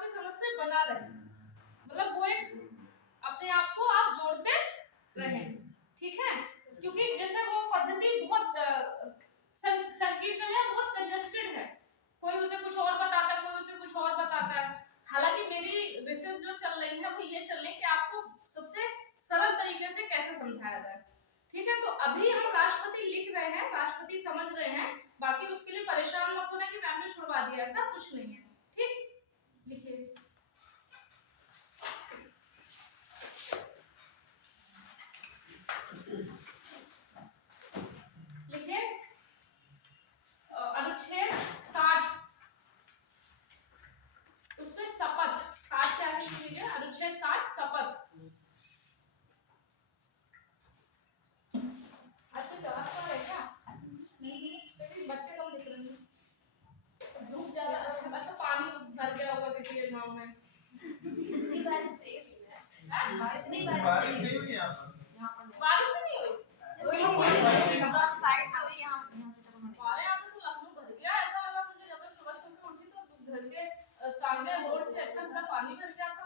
आपकी समझ से बना रहे, मतलब वो एक अपने आप को आप जोड़ते रहे, ठीक है। क्योंकि जैसे वो पद्धति बहुत संकीर्ण है, बहुत कंजेस्टेड है, कोई उसे कुछ और बताता है, कोई उसे कुछ और बताता है। हालांकि मेरी रिसर्च जो चल रही है वो ये चल रही है कि आपको सबसे सरल तरीके से कैसे समझाया जाए, ठीक है। तो अभी हम राष्ट्रपति लिख रहे हैं, राष्ट्रपति समझ रहे हैं, बाकी उसके लिए परेशान मत होना कि मैम ने छुड़वा दिया, ऐसा कुछ नहीं है, ठीक। लिखिए लिखिए अनुच्छेद 60 उसमें शपथ 60 क्या है लिख लीजिए, अनुच्छेद 60 शपथ। अच्छा क्लास का है क्या? नहीं बच्चे कम लिख रहे हैं, धूप ज्यादा। अच्छा अच्छा पानी भर गया होगा किसी एग्जाम में। इतनी बारिश नहीं हुई यहाँ पर, बारिश नहीं हुई साइड में हुई, यहाँ से हमारे यहाँ पे तो लखनऊ भर गया, ऐसा लगा मुझे जब मैं सुबह सुबह उठी तो घर के सामने रोड से अच्छा खासा पानी भर गया था।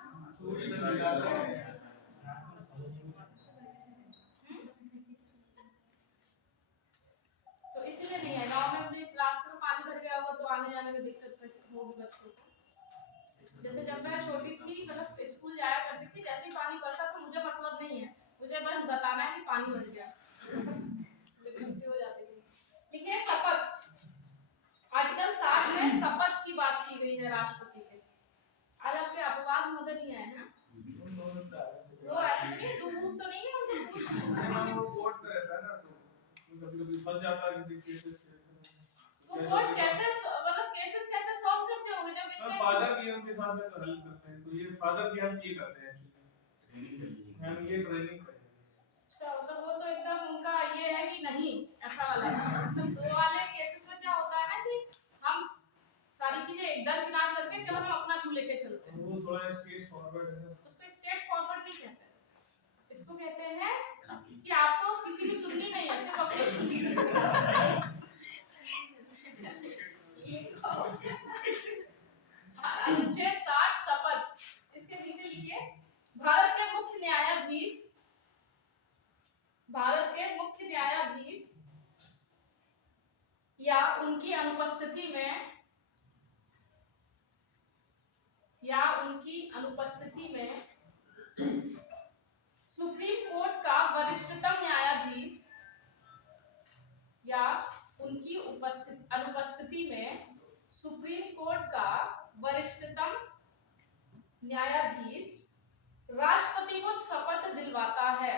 तो इसीलिए नहीं है, गांव में अपने रास्ते में पानी भर गया होगा तो आने जाने में दिक्कत होगी बच्चों को। जैसे जब मैं छोटी थी, मतलब स्कूल जाया करती थी, जैसे ही पानी बरसा तो मुझे मतलब नहीं है, मुझे बस बताना है कि पानी भर गया, छुट्टी हो जाती थी। देखिए शपथ, आर्टिकल 60 में शपथ की बात की गई है राष्ट्रपति के। आज आपके अपवाद मदद नहीं आए हैं, वो ऐसे तो नहीं डूब तो नहीं है उनसे पूछ, वो कोर्ट पे रहता है ना, तो कभी-कभी फंस जाता है किसी केसेस से। वो कोर्ट कैसे मतलब केसेस कैसे सॉल्व करते होंगे जब इतने फादर की उनके साथ में तो हल करते हैं, तो ये फादर की हम ये करते हैं एक्चुअली, हम ये ट्रेनिंग करते हैं। अच्छा मतलब वो तो एकदम उनका ये है कि नहीं ऐसा वाला है। तो वाले केसेस में क्या होता है ना कि हम सारी चीजें एकदम किनार करके केवल हम अपना व्यू लेके चलते हैं, वो थोड़ा स्ट्रेट फॉरवर्ड है, उसको स्ट्रेट फॉरवर्ड नहीं कहते, इसको कहते हैं कि आपको किसी की सुननी नहीं है, सिर्फ अपनी सुननी। अनुच्छेद 60 शपथ, इसके नीचे लिखिए भारत के मुख्य न्यायाधीश, भारत के मुख्य न्यायाधीश या उनकी अनुपस्थिति में, या उनकी अनुपस्थिति में सुप्रीम कोर्ट का वरिष्ठतम न्यायाधीश या उनकी अनुपस्थिति में सुप्रीम कोर्ट का वरिष्ठतम न्यायाधीश राष्ट्रपति को शपथ दिलवाता है,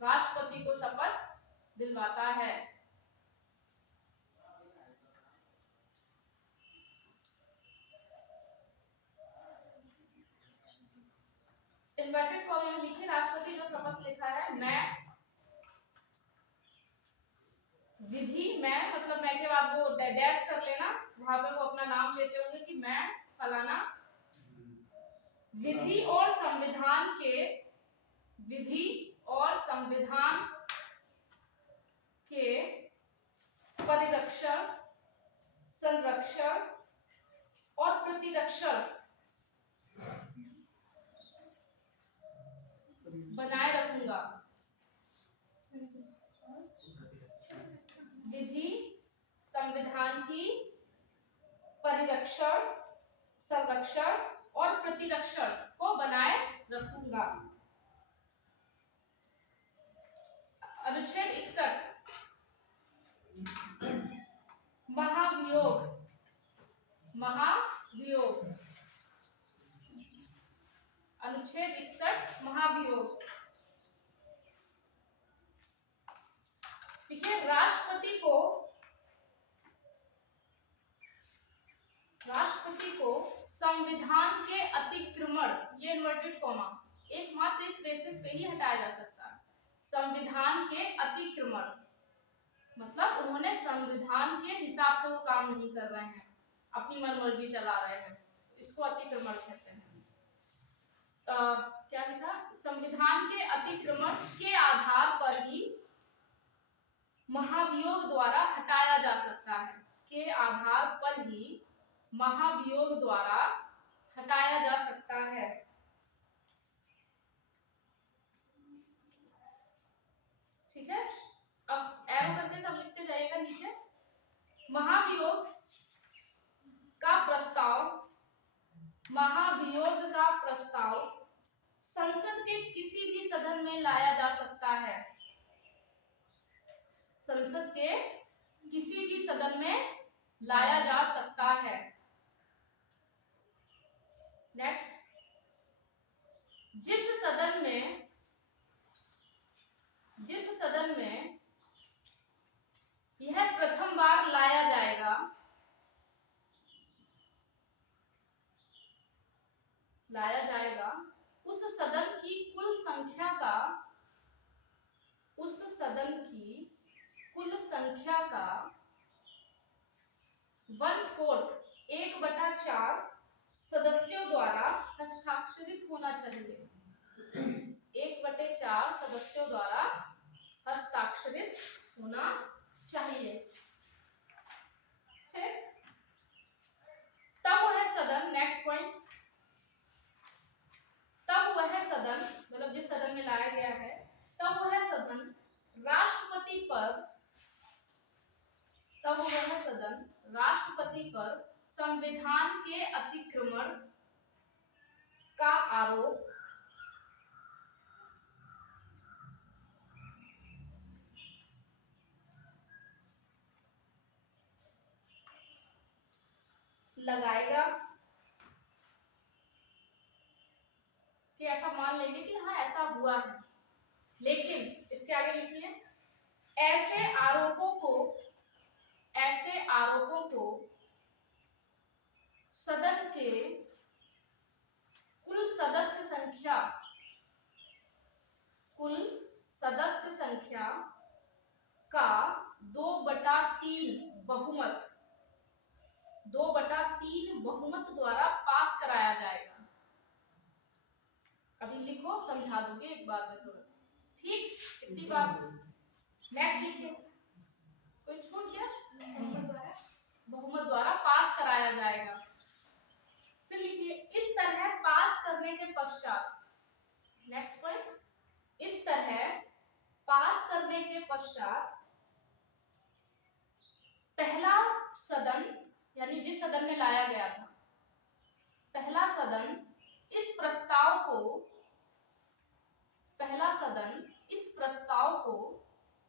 राष्ट्रपति को शपथ दिलवाता है। इन्वर्टेड कॉमा में लिखिए राष्ट्रपति जो शपथ लिखा है, मैं विधि, मैं मतलब मैं के बाद वो डैश कर लेना, वहां पे वो अपना नाम लेते होंगे कि मैं फलाना विधि और संविधान के, विधि और संविधान के परिरक्षण, संरक्षण और प्रतिरक्षण बनाए रखूंगा। विधि संविधान की परिरक्षण, संरक्षण और प्रतिरक्षण को बनाए रखूंगा। अनुच्छेद 61 महाभियोग, महाभियोग, अनुच्छेद 61 महाभियोग। देखिए राष्ट्रपति को संविधान के अतिक्रमण, ये इन्वर्टेड कॉमा एकमात्र इस बेसिस पे ही हटाया जा सकता है, संविधान के अतिक्रमण, मतलब उन्होंने संविधान के हिसाब से वो काम नहीं कर रहे हैं, अपनी मनमर्जी चला रहे हैं, इसको अतिक्रमण कहते हैं। क्या लिखा, संविधान के अतिक्रमण के आधार पर ही महाभियोग द्वारा हटाया जा सकता है, के आधार पर ही महाभियोग द्वारा हटाया जा सकता है। ठीक है, अब एरो करके सब लिखते जाइएगा नीचे। महाभियोग का प्रस्ताव, महाभियोग का प्रस्ताव संसद के किसी भी सदन में लाया जा सकता है। संसद के किसी भी सदन में लाया जा सकता है। नेक्स्ट, जिस सदन में यह प्रथम बार लाया जाएगा, उस सदन की कुल संख्या का 1/4 1/4 सदस्यों द्वारा हस्ताक्षरित होना चाहिए। 1/4 सदस्यों द्वारा हस्ताक्षरित होना चाहिए। फिर तब वह सदन, नेक्स्ट पॉइंट, तब वह सदन मतलब जिस सदन में लाया गया है, तब वह सदन राष्ट्रपति पर संविधान के अतिक्रमण का आरोप लगाएगा, कि ऐसा मान लेंगे कि हाँ ऐसा हुआ है, लेकिन इसके आगे लिखिए, ऐसे आरोपों को सदन के कुल सदस्य संख्या का 2/3 बहुमत द्वारा पास कराया जाएगा। अभी लिखो, समझा दूंगी एक बार में तुरंत, ठीक, इतनी बात। नेक्स्ट लिखिए, कोई छूट गया? बहुमत द्वारा पास कराया जाएगा। फिर लिखिए, इस तरह पास करने के पश्चात, नेक्स्ट पॉइंट, इस तरह पास करने के पश्चात पहला सदन, यानी जिस सदन में लाया गया था, पहला सदन इस प्रस्ताव को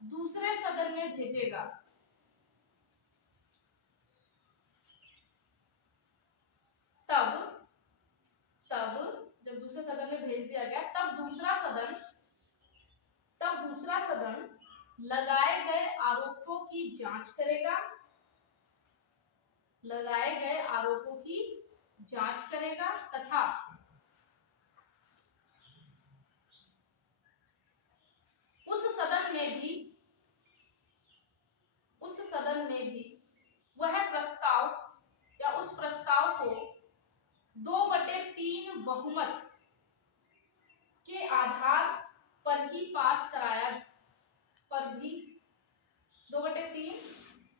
दूसरे सदन में भेजेगा। तब जब दूसरे सदन में भेज दिया गया, तब दूसरा सदन लगाए गए आरोपों की जांच करेगा तथा उस सदन में भी वह प्रस्ताव या उस प्रस्ताव को 2/3 बहुमत के आधार पर ही पास कराया, 2/3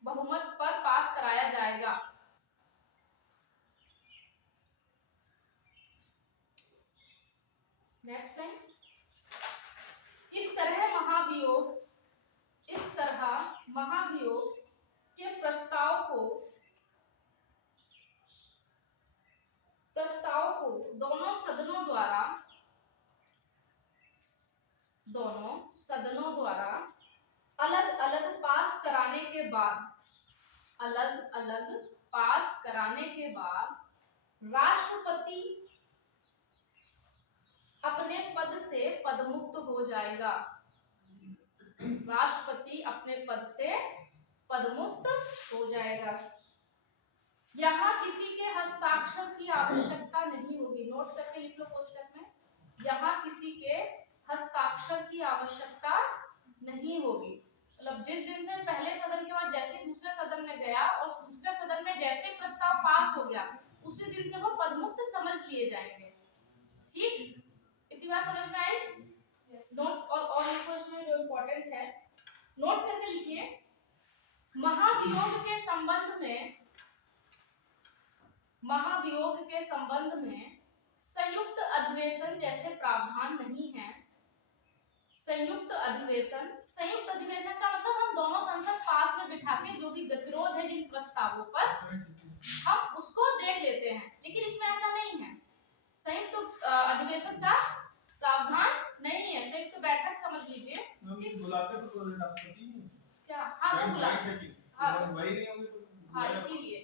बहुमत पर पास कराया जाएगा। नेक्स्ट टाइम, इस तरह महाभियोग के प्रस्ताव को दोनों सदनों द्वारा अलग अलग पास कराने के बाद राष्ट्रपति अपने पद से पदमुक्त हो जाएगा। यहाँ किसी के हस्ताक्षर की आवश्यकता नहीं होगी। नोट करके लिख लो कोष्टक में, यहाँ किसी के हस्ताक्षर की आवश्यकता नहीं होगी। मतलब जिस दिन से पहले सदन के बाद जैसे दूसरे सदन में गया और दूसरे सदन में जैसे प्रस्ताव पास हो गया, उसी दिन से वो पदमुक्त समझ लिए जाएंगे। ठीक, इतनी बात समझ में आई? नोट और लिखो इसमें जो इम्पोर्टेंट है, नोट करके लिखिए, महाभियोग के संबंध में महाभियोग के संबंध में संयुक्त अधिवेशन जैसे प्रावधान नहीं है। संयुक्त अधिवेशन का मतलब हम दोनों संसद पास में बिठा के जो भी गतिरोध है जिन प्रस्तावों पर हम उसको देख लेते हैं, लेकिन इसमें ऐसा नहीं है। संयुक्त अधिवेशन का प्रावधान नहीं है। संयुक्त बैठक समझ लीजिए, बुलाते तो राष्ट्रपति क्या? हाँ वो बुलाते, हाँ वही नहीं होंगे, हाँ इसीलिए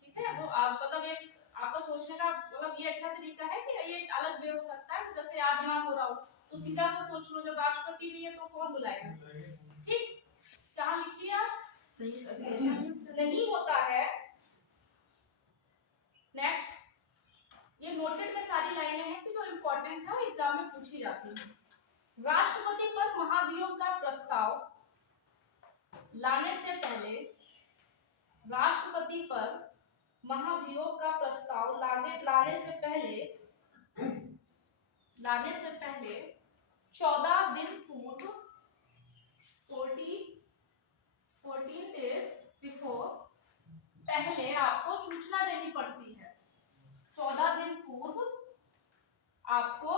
ठीक है। वो आप मतलब एक आपका सोचने का मतलब ये अच्छा तरीका है कि ये एक अलग वे हो सकता है, जैसे याद ना हो रहा हो तो सीधा सा सोच लो, जब राष्ट्रपति नहीं है तो कौन बुलाएगा। ठीक, कहाँ लिखिए आप, संयुक्त अधिवेशन नहीं होता है। नेक्स्ट, ये नोटेड में सारी लाइनें हैं कि जो इम्पोर्टेंट है और एग्जाम में पूछी जाती है। राष्ट्रपति पर महाभियोग का प्रस्ताव लाने से पहले, राष्ट्रपति पर महाभियोग का प्रस्ताव लाने से पहले 14 दिन पूर्व, 14 days बिफोर, पहले आपको सूचना देनी पड़ती है। 14 दिन पूर्व आपको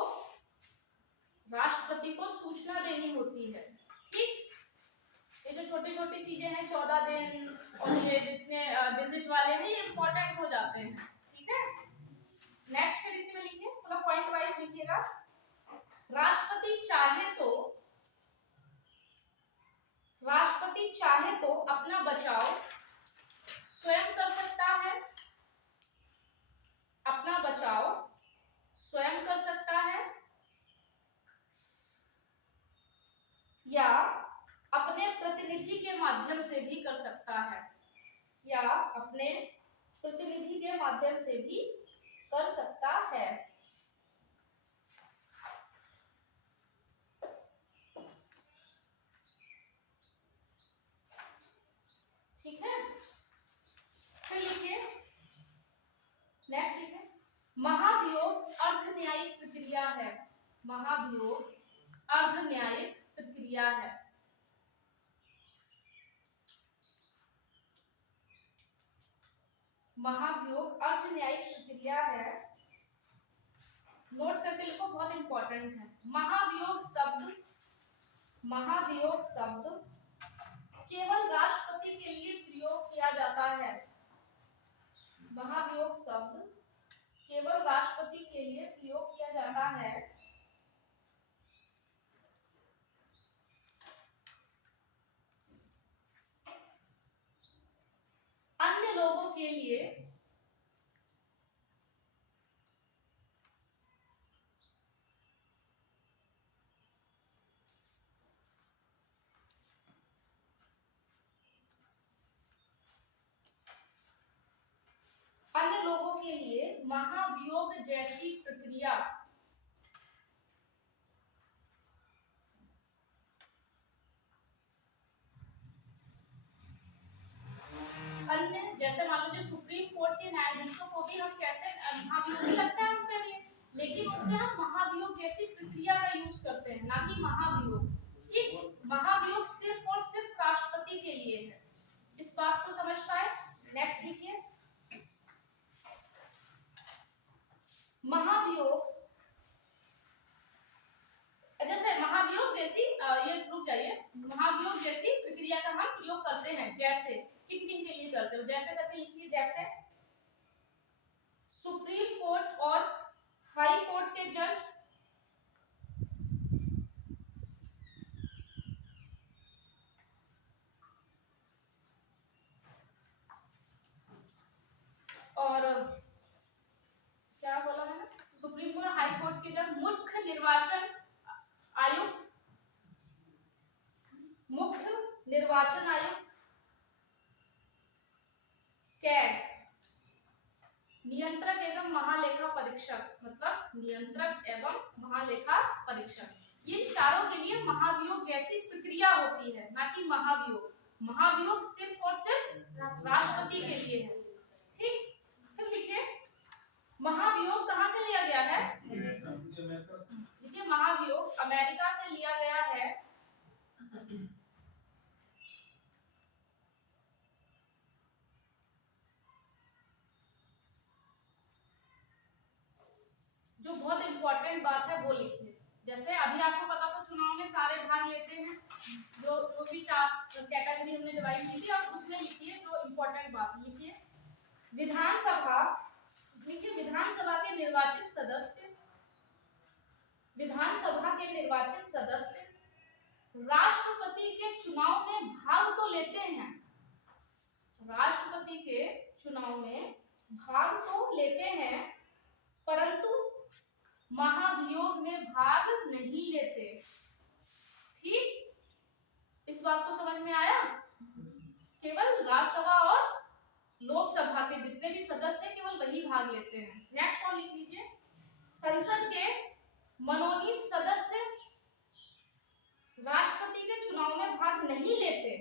राष्ट्रपति को सूचना देनी होती है। ठीक, ये जो छोटी छोटी चीजें हैं 14 दिन और ये जितने डिजिट वाले हैं ये इंपॉर्टेंट हो जाते हैं। ठीक है, नेक्स्ट फिर इसी में लिखिए, मतलब पॉइंट वाइज लिखिएगा। राष्ट्रपति चाहे तो अपना बचाव स्वयं कर सकता है, अपना बचाव स्वयं कर सकता है, या अपने प्रतिनिधि के माध्यम से भी कर सकता है, या अपने प्रतिनिधि के माध्यम से भी कर सकता है। ठीक है, फिर लिखिए, नेक्स्ट लिखिए, महाभियोग अर्ध न्यायिक प्रक्रिया है। महाभियोग अर्ध न्यायिक प्रक्रिया है। महाभियोग अर्ध न्यायिक प्रक्रिया है। नोट करके लिखो, बहुत इंपॉर्टेंट है। महाभियोग शब्द केवल राष्ट्रपति के लिए प्रयोग किया जाता है। महाभियोग शब्द केवल राष्ट्रपति के लिए प्रयोग किया जाता है। अन्य लोगों के लिए महाभियोग जैसी प्रक्रिया अन्य, जैसे मान लीजिए सुप्रीम कोर्ट के न्यायाधीशों को भी हम कैसे महाभियोग लगता है उनके लिए, लेकिन उसमें हम महाभियोग जैसी प्रक्रिया का यूज करते हैं, ना कि महाभियोग। ठीक, महाभियोग सिर्फ और सिर्फ राष्ट्रपति के लिए है। इस बात को समझ पाए। नेक्स्ट लिखिए, महाभियोग, जैसे महाभियोग जैसी ये रुक जाइए, महाभियोग जैसी प्रक्रिया का हम प्रयोग करते हैं। जैसे किन किन के लिए करते हो, जैसे करके लिखिए, जैसे सुप्रीम कोर्ट और हाई कोर्ट के जज और क्या बोला मैंने, सुप्रीम कोर्ट हाई कोर्ट के जज, मुख्य निर्वाचन आयुक्त, कैग, नियंत्रक एवं महालेखा परीक्षक, मतलब नियंत्रक एवं महालेखा परीक्षक, ये चारों के लिए महाभियोग जैसी प्रक्रिया होती है, ना कि महाभियोग। महाभियोग सिर्फ और सिर्फ राष्ट्रपति के लिए है। ठीक, फिर लिखिए, महाभियोग कहाँ से लिया गया है? देखिए, महाभियोग अमेरिका से लिया गया है। जो बहुत इंपॉर्टेंट बात है वो लिखिए। जैसे अभी आपको पता था चुनाव में सारे भाग लेते हैं, जो भी 4 कैटेगरी हमने डिवाइड की थी, आप उसमें लिखिए जो इंपॉर्टेंट बात लिखिए। विधानसभा लिखिए, विधानसभा के निर्वाचित सदस्य, विधानसभा के निर्वाचित सदस्य राष्ट्रपति के चुनाव में भाग तो लेते हैं, राष्ट्रपति के चुनाव में भाग तो लेते हैं, परंतु महाभियोग में भाग नहीं लेते। ठीक, इस बात को समझ में आया? केवल राज्यसभा और लोकसभा के जितने भी सदस्य हैं केवल वही भाग लेते हैं। नेक्स्ट और लिख लीजिए, संसद के मनोनीत सदस्य राष्ट्रपति के चुनाव में भाग नहीं लेते।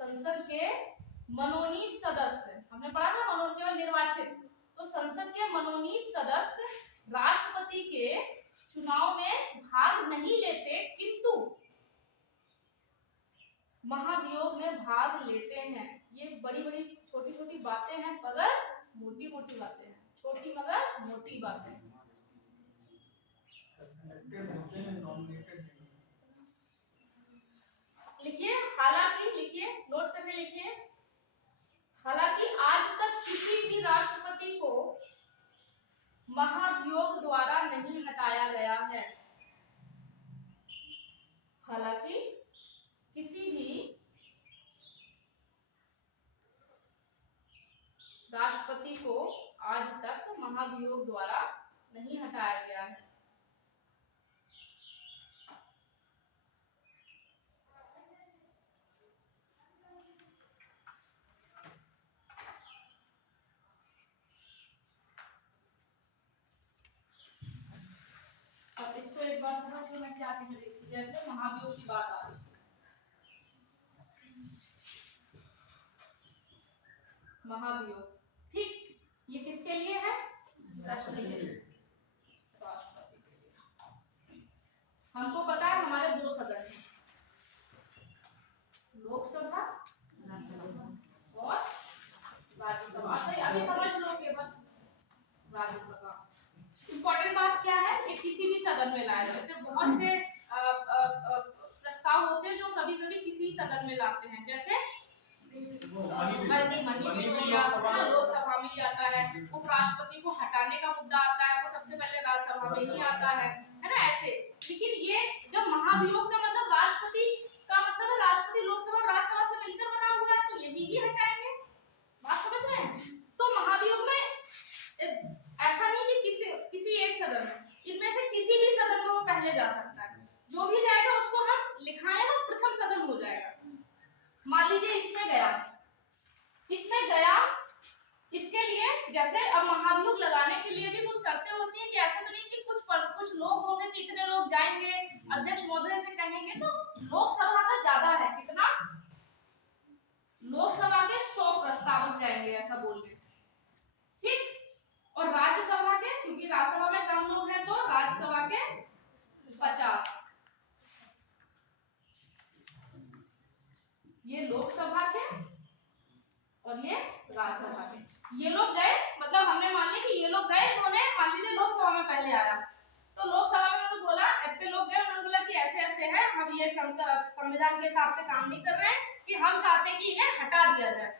संसद के मनोनीत सदस्य, हमने पढ़ा था मनोनीत केवल निर्वाचित, तो संसद के मनोनीत सदस्य राष्ट्रपति के चुनाव में भाग नहीं लेते, किंतु महाभियोग में भाग लेते हैं। ये बड़ी बड़ी छोटी छोटी बातें हैं मगर मोटी मोटी बातें हैं, छोटी मगर मोटी बातें। लिखिए, हालांकि लिखिए, नोट करके लिखिए, हालांकि आज तक किसी भी राष्ट्रपति को महाभियोग द्वारा नहीं हटाया गया है। हालांकि किसी भी राष्ट्रपति को आज तक महाभियोग द्वारा नहीं हटाया गया है। अब इसको एक बार समझो मैं क्या कह रही थी। जैसे महाभियोग की बात आ रही, महाभियोग, ठीक, ये किसके लिए है? राष्ट्रपति के लिए। हमको पता है हमारे 2 सदन हैं, लोकसभा और राज्यसभा। सही, अभी समझ लो केवल राज्यसभा। इंपॉर्टेंट बात क्या है कि किसी भी सदन में लाया जाए। जैसे बहुत से प्रस्ताव होते हैं जो कभी कभी किसी सदन में लाते हैं, जैसे मनी बिल हो गया, लोकसभा में ही आता है। उपराष्ट्रपति को हटाने का मुद्दा आता है, वो सबसे पहले राज्यसभा में ही आता है ना, ऐसे। लेकिन ये जब महाभियोग का मतलब राष्ट्रपति का मतलब है राष्ट्रपति लोकसभा और राज्यसभा से मिलकर बना हुआ है, तो यही ही हटाएंगे। बात समझ रहे हैं? तो महाभियोग में ऐसा नहीं कि किसी एक सदन में, इनमें से किसी भी सदन में वो पहले जा सकता है। जो भी जाएगा उसको हम लिखाएं, वो प्रथम सदन हो जाएगा। मान लीजिए इसमें गया, इसके लिए जैसे अब महाभियोग लगाने के लिए भी कुछ शर्तें होती हैं कि ऐसा तो नहीं कि कुछ लोग होंगे कि इतने लोग जाएंगे, अध्यक्ष महोदय से कहेंगे। तो लोकसभा का ज्यादा है, कितना? लोकसभा के 100 प्रस्तावक जाएंगे, ऐसा बोल रहे, ठीक। और राज्यसभा के, क्योंकि राज्यसभा में कम लोग हैं, तो राज्यसभा के 50। ये लोकसभा के और ये राज्यसभा के। ये लोग गए, मतलब हमने मान लिया कि ये लोग गए, इन्होंने मान लीजिए लोकसभा में पहले आया, तो लोकसभा में उन्होंने बोला, इतने लोग गए, उन्होंने बोला कि ऐसे ऐसे है, हम ये संविधान के हिसाब से काम नहीं कर रहे हैं, कि हम चाहते हैं कि इन्हें हटा दिया जाए,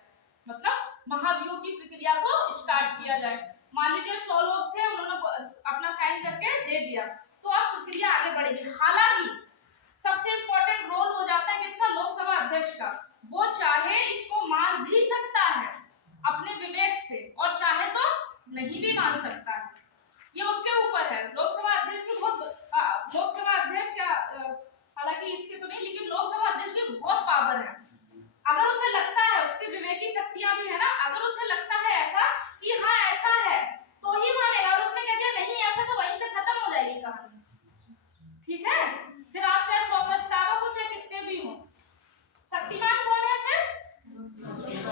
मतलब महाभियोग की प्रक्रिया को स्टार्ट किया जाए। मान लीजिए 100 लोग थे, उन्होंने अपना साइन करके दे दिया, तो अब प्रक्रिया आगे बढ़ेगी। हालांकि सबसे इंपॉर्टेंट रोल हो जाता है किसका? लोकसभा अध्यक्ष का। वो चाहे इसको मान भी सकता है अपने विवेक से, और चाहे तो नहीं भी मान सकता है, ये उसके ऊपर है। लोकसभा अध्यक्ष की लोकसभा अध्यक्ष, हालांकि इसके तो नहीं, लेकिन लोकसभा अध्यक्ष की बहुत पावर है। अगर उसे लगता है, उसकी विवेकी शक्तियां भी है ना, अगर उसे लगता है ऐसा कि हाँ ऐसा है, तो ही मानेगा। और उसने कह दिया नहीं ऐसा, तो वहीं से खत्म हो जाएगी कहानी, ठीक है। फिर आप चाहे 100 प्रस्तावक हो, चाहे कितने भी हो, शक्तिमान कौन है फिर?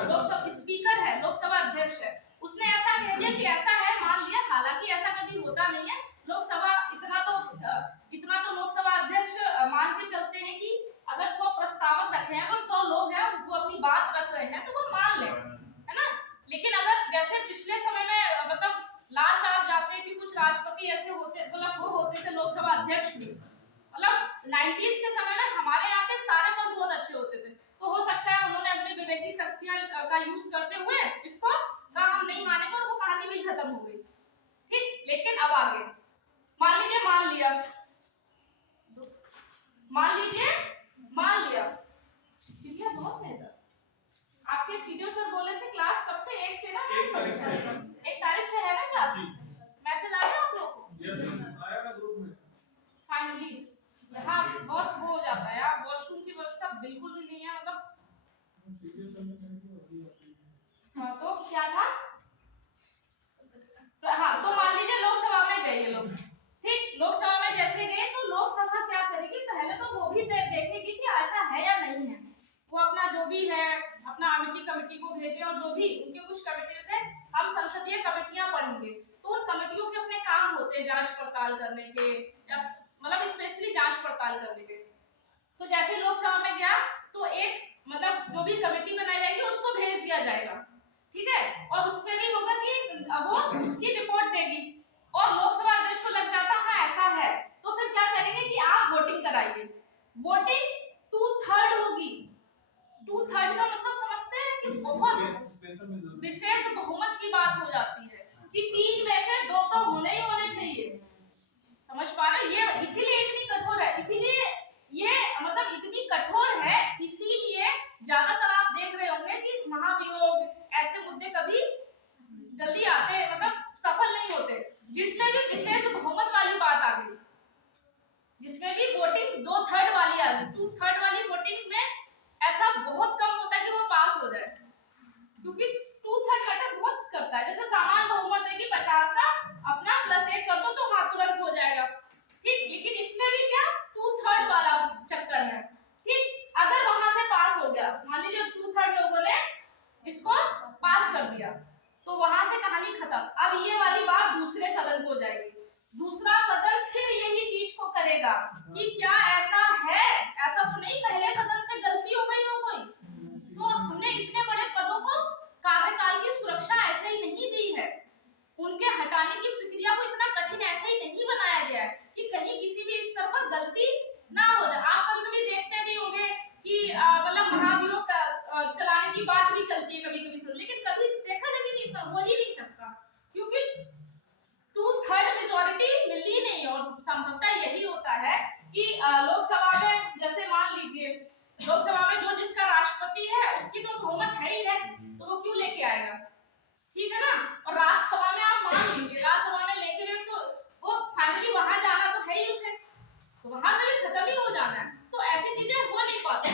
लोकसभा स्पीकर है, लोकसभा अध्यक्ष है। उसने ऐसा कह दिया कि ऐसा है, मान लिया, हालांकि ऐसा कभी होता नहीं है। लोकसभा इतना तो लोकसभा अध्यक्ष मान के चलते हैं कि अगर 100 प्रस्तावक रखे हैं, अगर 100 लोग हैं, उनको अपनी बात रख रहे हैं, तो वो मान ले, है ना। लेकिन राष्ट्रपति ऐसे होते, मतलब वो होते थे लोकसभा अध्यक्ष भी, मतलब 90s के समय में हमारे यहाँ के सारे पद बहुत अच्छे होते थे। तो हो सकता है उन्होंने अपनी विवेकी शक्तियां का यूज करते हुए इसको कहा हम नहीं मानेंगे और वो कहानी भी खत्म हो गई। ठीक, लेकिन अब आगे मान लीजिए, मान लिया बहुत बेहतर। आपके सीडीओ सर बोले थे क्लास कब से? 1 से ना 1 तारीख से है ना क्लास? मैसेज आ गया आप लोग को? आया ना ग्रुप में। फाइनली यहाँ बहुत वो हो जाता है यार, वॉशरूम की व्यवस्था बिल्कुल भी नहीं है, मतलब हाँ तो क्या था? हाँ तो मान लीजिए लोकसभा में गए ये लोग, ठीक, लोकसभा में जैसे गए तो लोकसभा क्या करेगी, पहले तो वो भी देखेगी कि ऐसा है या नहीं है। वो अपना जो भी है अपना कमेटी को भेजे, और जो भी उनके कुछ कमेटी से हम संसदीय कमेटियां पढ़ेंगे तो उन कमेटियों के अपने काम होते हैं जांच पड़ताल करने के, मतलब स्पेशली जांच पड़ताल करने के। तो जैसे लोकसभा में गया तो एक मतलब जो भी कमेटी बनाई जाएगी उसको भेज दिया जाएगा, ठीक है, और उससे भी होगा कि वो उसकी रिपोर्ट देगी और लोकसभा अध्यक्ष को लग जाता है ऐसा है, तो फिर क्या करेंगे कि आप वोटिंग कराइए। वोटिंग 2/3 होगी। 2/3 का मतलब समझते हैं कि बहुत विशेष बहुमत की बात हो जाती है कि 3 में से 2 तो होने ही होने चाहिए। समझ पा रहे? ये इसीलिए इतनी कठोर है, इसीलिए ये मतलब इतनी कठोर है, इसीलिए ज्यादातर आप देख रहे होंगे कि महाभियोग ऐसे मुद्दे कभी जल्दी आते, मतलब सफल नहीं होते। जिसमें भी विशेष बहुमत वाली बात आ गई, जिसमें भी वोटिंग 2/3 वाली आ गई, 2/3 वाली वोटिंग में ऐसा बहुत कम होता है कि वो पास हो जाए, क्योंकि 2/3 मैटर बहुत करता है। जैसे सामान्य बहुमत है कि 50 का अपना +1 कर दो तो हाँ तुरंत हो जाएगा, ठीक, लेकिन इसमें भी क्या 2/3 वाला चक्कर है, ठीक। अगर वहां से पास हो गया, मान लीजिए 2/3 लोगों ने इसको पास कर दिया तो वहां से कहानी खत्म। अब ये वाली बात दूसरे सदन को जाएगी, दूसरा सदन फिर यही चीज को करेगा कि क्या ऐसा है, ऐसा तो नहीं पहले सदन से गलती हो गई हो कोई, तो हमने इतने बड़े पदों को कार्यकाल की सुरक्षा ऐसे ही नहीं दी है, उनके हटाने की प्रक्रिया को इतना कठिन ऐसे ही नहीं बनाया गया है कि कहीं किसी भी स्तर पर गलती ना हो जाए। आप कभी-कभी देखते भी होंगे कि मतलब महाभियोग चलाने की बात भी चलती है कभी-कभी से, लेकिन कभी देखा जब नहीं इसमें हो ही नहीं सकता, क्योंकि 2/3 मेजॉरिटी मिली नहीं। और संभवतः यही होता है कि लोकसभा में जैसे मान लीजिए लोकसभा में जो जिसका राष्ट्रपति है उसकी तो बहुमत है ही है, तो वो क्यों लेके आएगा, ठीक है ना। और राज्यसभा में आप मान लीजिए राज्यसभा में लेके गए तो वो फाइनली वहां जाना तो है ही उसे, तो वहां से भी खत्म ही हो जाना है, तो ऐसी चीजें हो नहीं पाती।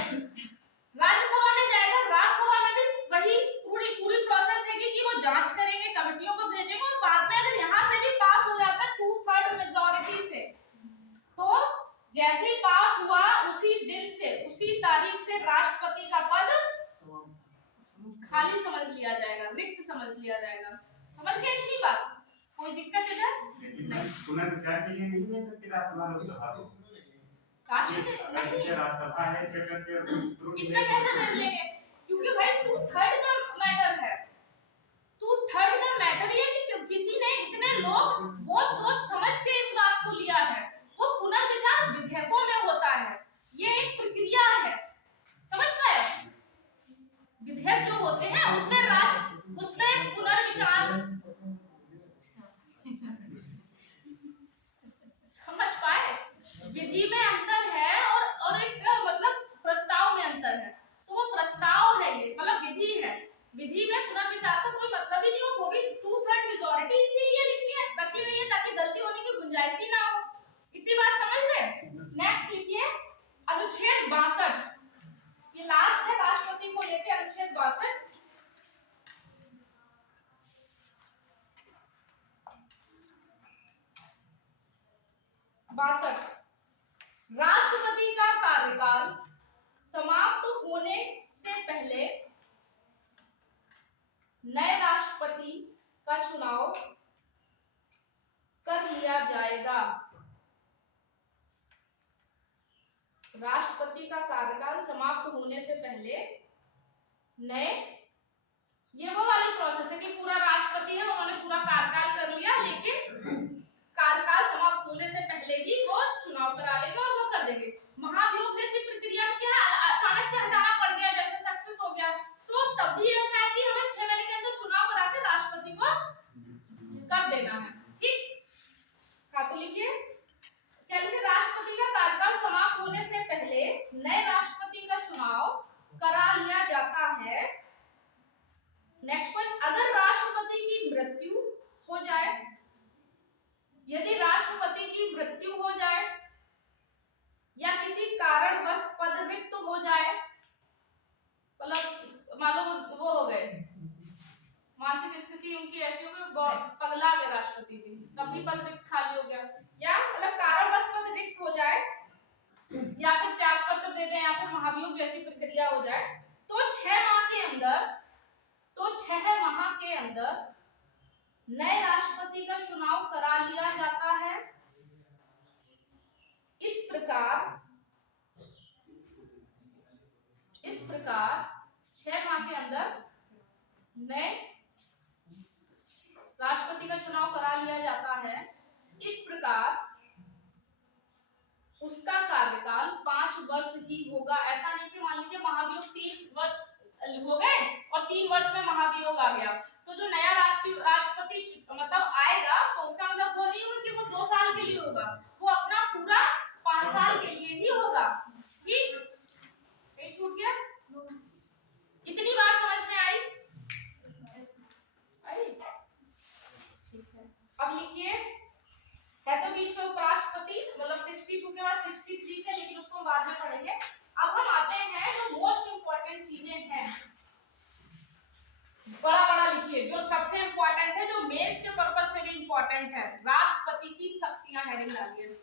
राज्यसभा में जाएगा, राज्यसभा में भी वही पूरी प्रोसेस है कि वो जांच करेंगे, कमेटियों को भेजेंगे, और बाद में अगर यहाँ से भी पास हो जाता है 2/3 मेजॉरिटी से, तो जैसे ही पास हुआ उसी दिन से उसी तारीख से राष्ट्रपति का पद खाली समझ लिया जाएगा, रिक्त समझ लिया जाएगा। समझ गए इतनी बात? कोई दिक्कत है? नहीं, पुनर्विचार के लिए नहीं दे सकती राज्यसभा लोकसभा को। राज्यसभा है इसमें कैसे भेज लेंगे, क्योंकि भाई 2/3 का मैटर है, 2/3 का मैटर ये है कि किसी ने इतने लोग वो सोच समझ के इस बात को लिया है, वो पुनर्विचार विधेयकों में होता है, ये एक प्रक्रिया है, समझ पाए? विधेयक जो होते हैं उसमें पुनर्विचार, समझ पाए? विधि में अंतर है और एक मतलब प्रस्ताव में अंतर है, तो वो प्रस्ताव है ये, मतलब विधि है, विधि में पुनर्विचार का कोई मतलब ही नहीं हो, वो भी 2/3 मेजॉरिटी इसीलिए रखी गई है ताकि गलती होने की गुंजाइश ही ना हो। इतनी बात समझ गए? नेक्स्ट लिखिए अनुच्छेद 62, ये लास्ट है राष्ट्रपति को लेकर, अनुच्छेद 62। राष्ट्रपति का कार्यकाल समाप्त होने से पहले नए राष्ट्रपति का चुनाव कर लिया जाएगा। राष्ट्रपति का कार्यकाल समाप्त होने से पहले नए, ये वो वाली प्रोसेस है कि पूरा राष्ट्रपति है, उन्होंने पूरा कार्यकाल कर लिया, लेकिन कार्यकाल की मृत्यु हो जाए या किसी कारणवश पद रिक्त हो जाए, मतलब मालूम वो हो गए, मानसिक स्थिति उनकी ऐसी हो गई, पगला गए राष्ट्रपति जी, तब भी पद रिक्त खाली हो गया, या मतलब कारणवश पद रिक्त हो जाए या फिर त्याग पत्र दे दें या फिर महाभियोग जैसी प्रक्रिया हो जाए, तो 6 माह के अंदर, तो 6 माह के अंदर नए राष्ट्रपति का चुनाव करा लिया जाता है। इस प्रकार 6 माह के अंदर नए राष्ट्रपति का चुनाव करा लिया जाता है। इस प्रकार उसका कार्यकाल 5 वर्ष ही होगा। ऐसा नहीं कि मान लीजिए महाभियोग 3 वर्ष हो गए और 3 वर्ष में महाभियोग आ गया, तो जो नया राष्ट्रपति मतलब आएगा तो उसका मतलब वो नहीं होगा कि वो 2 साल के लिए होगा, वो अपना पूरा 5 साल के लिए ही होगा। ठीक, कहीं छूट गया? इतनी बात समझ में आई? ठीक है, अब लिखिए, है तो बीच में उपराष्ट्रपति, मतलब 62 के बाद 63 से, लेकिन उसको हम बाद में पढ़ेंगे। अब हम आते हैं जो मोस्ट इंपॉर्टेंट चीजें हैं, बड़ा बड़ा लिखिए, जो सबसे इंपॉर्टेंट है, जो मेंस के पर्पस से भी इंपॉर्टेंट है। राष्ट्रपति की शक्तियां हेडिंग डालिए।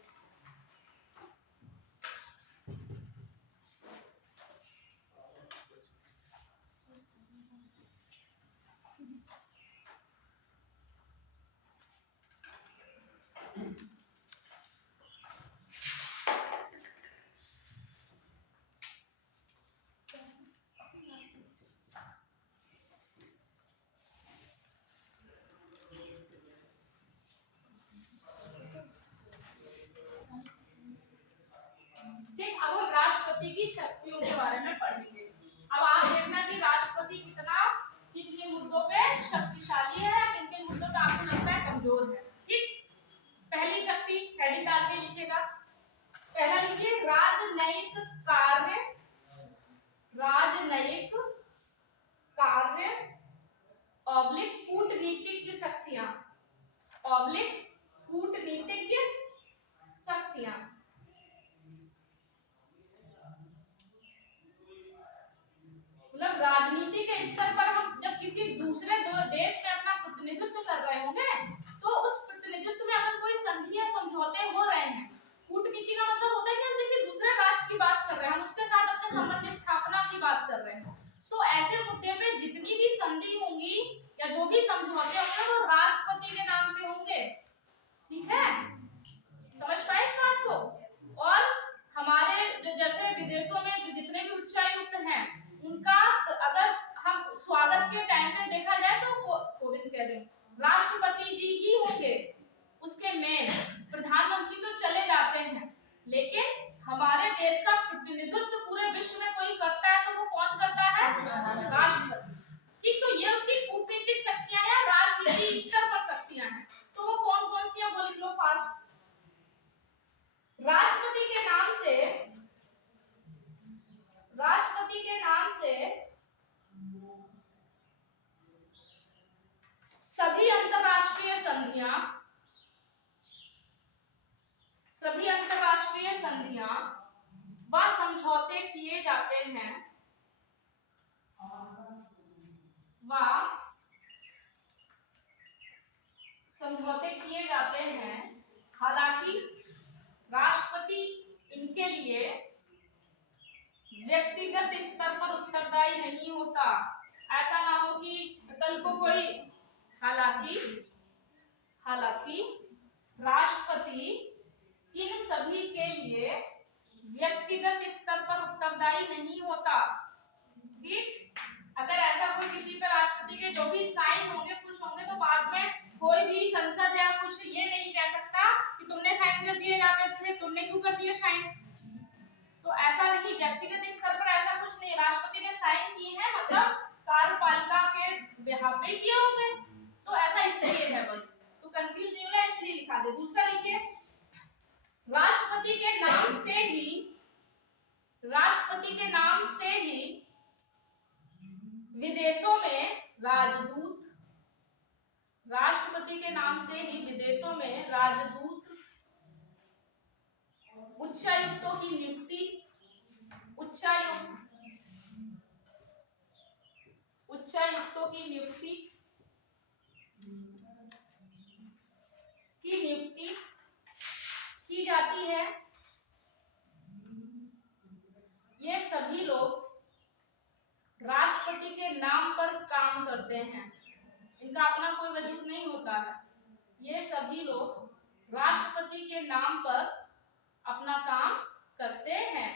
ठीक, अब हम राष्ट्रपति की शक्तियों के बारे में पढ़ेंगे। अब आप देखना कि राष्ट्रपति कितने मुद्दों पे शक्तिशाली है, किन किन मुद्दों पे आपको लगता है कमजोर है। ठीक, पहली शक्ति हेडिंग डाल के लिखिएगा। पहला लिखिए, राजनयिक कार्य ऑब्लिक कूटनीतिक शक्तियां, ऑब्लिक कूटनीतिक शक्तियां। मतलब राजनीति के स्तर पर हम जब किसी दूसरे देश में अपना प्रतिनिधित्व कर रहे होंगे, तो उस प्रतिनिधित्व में अगर कोई संधि या समझौते हो रहे हैं, कूटनीति का मतलब होता है कि हम किसी दूसरे राष्ट्र की बात कर रहे हैं, हम उसके साथ अपने संबंध की स्थापना की बात कर रहे हैं, तो ऐसे मुद्दे पे जितनी भी संधि होंगी या जो भी समझौते होंगे वो राष्ट्रपति के नाम पे होंगे। ठीक है, समझ पाए इस बात को? और हमारे जैसे विदेशों में जो जितने भी उच्चायुक्त हैं, उनका अगर हम स्वागत के टाइम पे देखा जाए तो कोविंद कह रहे हैं, राष्ट्रपति जी ही होंगे उसके मेन, प्रधानमंत्री तो चले जाते हैं, लेकिन हमारे देश का प्रतिनिधित्व पूरे विश्व में कोई करता है तो वो कौन करता है? राष्ट्रपति। ठीक, तो ये उसकी कूटनीतिक शक्तियां हैं, राजनीति स्तर पर शक्तियां हैं। तो वो कौन कौन सी है वो लिख लो फास्ट। राष्ट्रपति के नाम से सभी अंतरराष्ट्रीय संधियां व समझौते किए जाते हैं, हालांकि राष्ट्रपति इनके लिए व्यक्तिगत स्तर पर उत्तरदायी नहीं होता। ऐसा ना हो कि कल को कोई, हालांकि राष्ट्रपति इन सभी के लिए व्यक्तिगत स्तर पर उत्तरदायी नहीं होता। ठीक, अगर ऐसा कोई किसी पर राष्ट्रपति के जो भी साइन होंगे कुछ होंगे, तो बाद में कोई भी संसद या कुछ ये नहीं कह सकता कि तुमने साइन कर दिए जाते थे, तुमने क्यों कर दिए साइन। तो ऐसा नहीं, व्यक्तिगत स्तर पर ऐसा कुछ नहीं, राष्ट्रपति ने साइन किए हैं मतलब कार्यपालिका के बिहाफ पे किए होंगे, तो ऐसा इसलिए है, बस तो कंफ्यूज नहीं होना इसलिए लिखा दे। दूसरा लिखिए, राष्ट्रपति के नाम से ही विदेशों में राजदूत उच्चायुक्तों की नियुक्ति, उच्चायुक्तों की नियुक्ति की जाती है। ये सभी लोग राष्ट्रपति के नाम पर काम करते हैं, इनका अपना कोई वजूद नहीं होता है। ये सभी लोग राष्ट्रपति के नाम पर अपना काम करते हैं।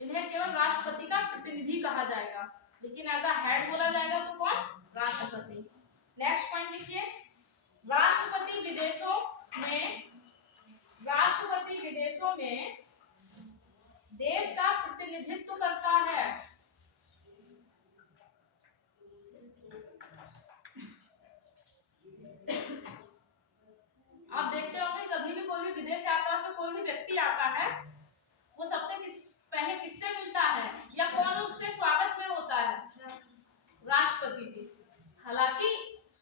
इन्हें केवल राष्ट्रपति का प्रतिनिधि कहा जाएगा, लेकिन एज अ हेड बोला जाएगा तो कौन? राष्ट्रपति। नेक्स्ट पॉइंट लिखिए, राष्ट्रपति विदेशों में देश का प्रतिनिधित्व करता है। आप देखते होंगे कभी भी कोई भी विदेश से आता है, कोई भी व्यक्ति आता है, वो सबसे पहले किससे मिलता है या कौन उसके स्वागत में होता है? राष्ट्रपति जी। हालांकि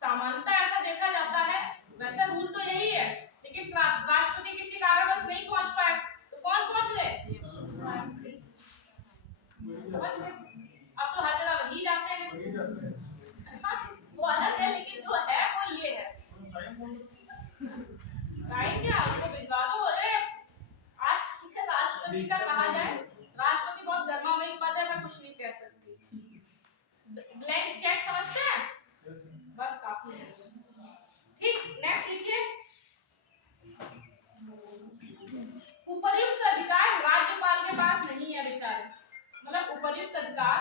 सामान्यतः ऐसा देखा जाता है, वैसे रूल तो यही है, लेकिन राष्ट्रपति किसी कारणवश नहीं पहुंच पाए तो कौन पहुंच गए? अब तो हर जगह वही जाते हैं, वो अलग है, लेकिन जो है वो ये है। साइन क्या उसको भिजवा दो। अरे आज राष्ट्रपति का कहा जाए, राष्ट्रपति बहुत गर्मामयी पद है, मैं कुछ नहीं कह सकती। ब्लैंक चेक समझते हैं? बस काफी है। ठीक, नेक्स्ट लिखिए, उपर्युक्त अधिकार राज्यपाल के पास नहीं है बेचारे, मतलब उपर्युक्त अधिकार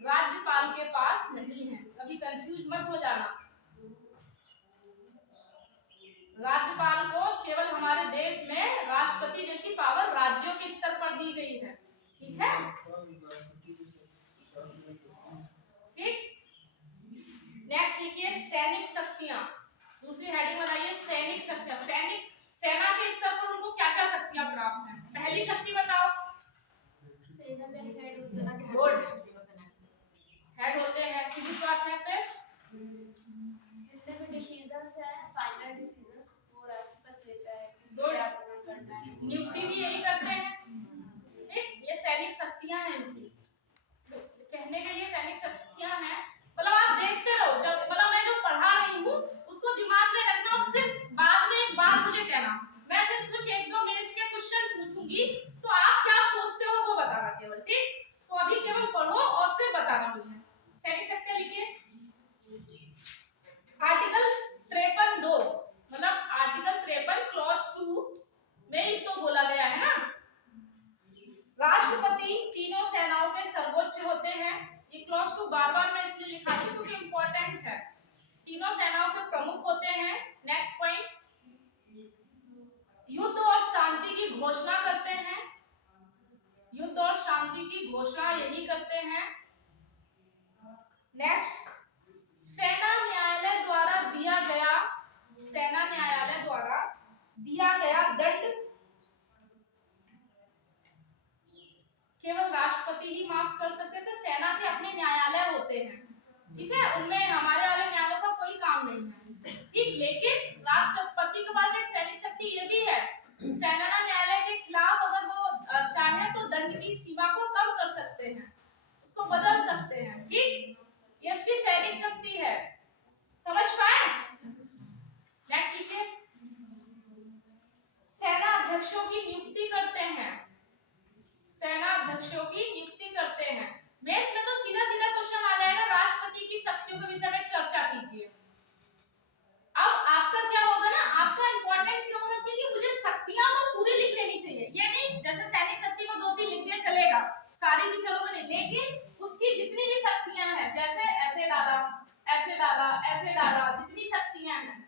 राज्यपाल के पास नहीं है, कभी कंफ्यूज मत हो जाना। राज्यपाल को केवल हमारे देश में राष्ट्रपति जैसी पावर राज्यों के स्तर पर दी गई है। ठीक है, ठीक। नेक्स्ट लिखिए, सैनिक शक्तियां। दूसरी हेडिंग बनाइए, सैनिक शक्तियां। सेना के स्तर पर उनको क्या क्या शक्तियां प्राप्त हैं? पहली शक्ति बताओ। हेड होते हैं, सीधी बात है। फिर जितने भी डिसीजंस है, फाइनल डिसीजंस वो राष्ट्रपति लेता है। नियुक्ति भी यही करते हैं। ठीक, ये सैनिक शक्तियां हैं इनकी। कहने के लिए सैनिक शक्तियां हैं, मतलब आप देखते रहो, जब मतलब मैं जो पढ़ा रही हूँ उसको दिमाग में रखना और सिर्फ बाद में एक बार मुझे कहना। मैं फिर कुछ 1-2 मिनट्स के क्वेश्चन पूछूंगी तो आप क्या सोचते हो वो बताना केवल। ठीक, तो अभी केवल पढ़ो और फिर बताना मुझे। सैनिक शक्तियां लिखिए, आर्टिकल 53(2), मतलब आर्टिकल 53 क्लॉज 2 में ही तो बोला गया है ना, राष्ट्रपति तीनों सेनाओं के सर्वोच्च होते हैं। ये क्लॉज 2 बार-बार मैं इसलिए लिखा हूं क्योंकि इंपॉर्टेंट है। तीनों सेनाओं के प्रमुख होते हैं। नेक्स्ट पॉइंट, युद्ध और शांति की घोषणा करते हैं। युद्ध और शांति की घोषणा यही करते हैं। नेक्स्ट, सेना न्यायालय द्वारा दिया गया दंड केवल राष्ट्रपति ही माफ कर सकते हैं। सेना के अपने न्यायालय होते हैं, ठीक है, उनमें हमारे वाले न्यायालयों का कोई काम नहीं है। ठीक, लेकिन राष्ट्रपति के पास एक सैनिक शक्ति ये भी है, सेना न्यायालय के खिलाफ अगर वो चाहे तो दंड की सीमा को कम कर सकते हैं, उसको बदल सकते हैं। ठीक, ये उसकी सैनिक शक्ति है, समझ पाए? नेक्स्ट लिखिए, सेना अध्यक्षों की नियुक्ति करते हैं। सेना अध्यक्षों की नियुक्ति करते हैं। मेंस में तो सीधा सीधा क्वेश्चन आ जाएगा, राष्ट्रपति की शक्तियों के विषय में चर्चा कीजिए। अब आपका क्या होगा ना, आपका इंपॉर्टेंट क्या होना चाहिए कि मुझे शक्तियां तो पूरी लिख लेनी चाहिए। ये नहीं जैसे सैनिक शक्ति में 2-3 लिख दिया चलेगा, सारी भी चलोगे नहीं, लेकिन उसकी जितनी भी शक्तियां हैं, जैसे ऐसे डाला, ऐसे डाला, ऐसे डाला, जितनी शक्तियां हैं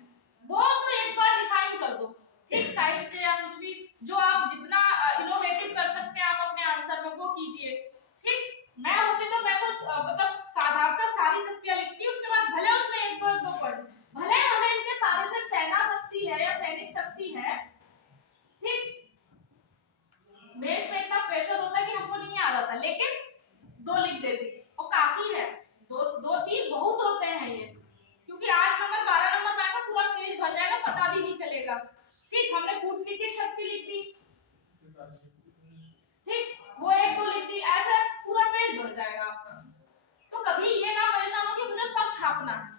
वो तो एक बार डिफाइन कर दो। ठीक, साइड से या कुछ भी जो आप जितना इनोवेटिव कर सकते हैं आप अपने आंसर में वो कीजिए। ठीक, मैं होती तो मैं तो मतलब साधारणतः सारी शक्तियां लिखती, उसके बाद भले उसमें 1-2 पढ़, भले हमें इनके सारे से सेना शक्ति है या सैनिक शक्ति है। ठीक, मेरे में इतना प्रेशर होता है कि हमको नहीं याद आता, लेकिन 2 लिख देती और काफी है। 2-3 बहुत होते हैं ये, क्योंकि 8 नंबर 12 नंबर में आएगा पूरा पेज भर जाएगा, पता भी नहीं चलेगा। ठीक, हमने कूटनीतिक शक्ति लिख दी, ठीक, वो एक दो लिख दी, ऐसा पूरा पेज भर जाएगा आपका। तो कभी ये ना परेशान हो कि मुझे सब छापना है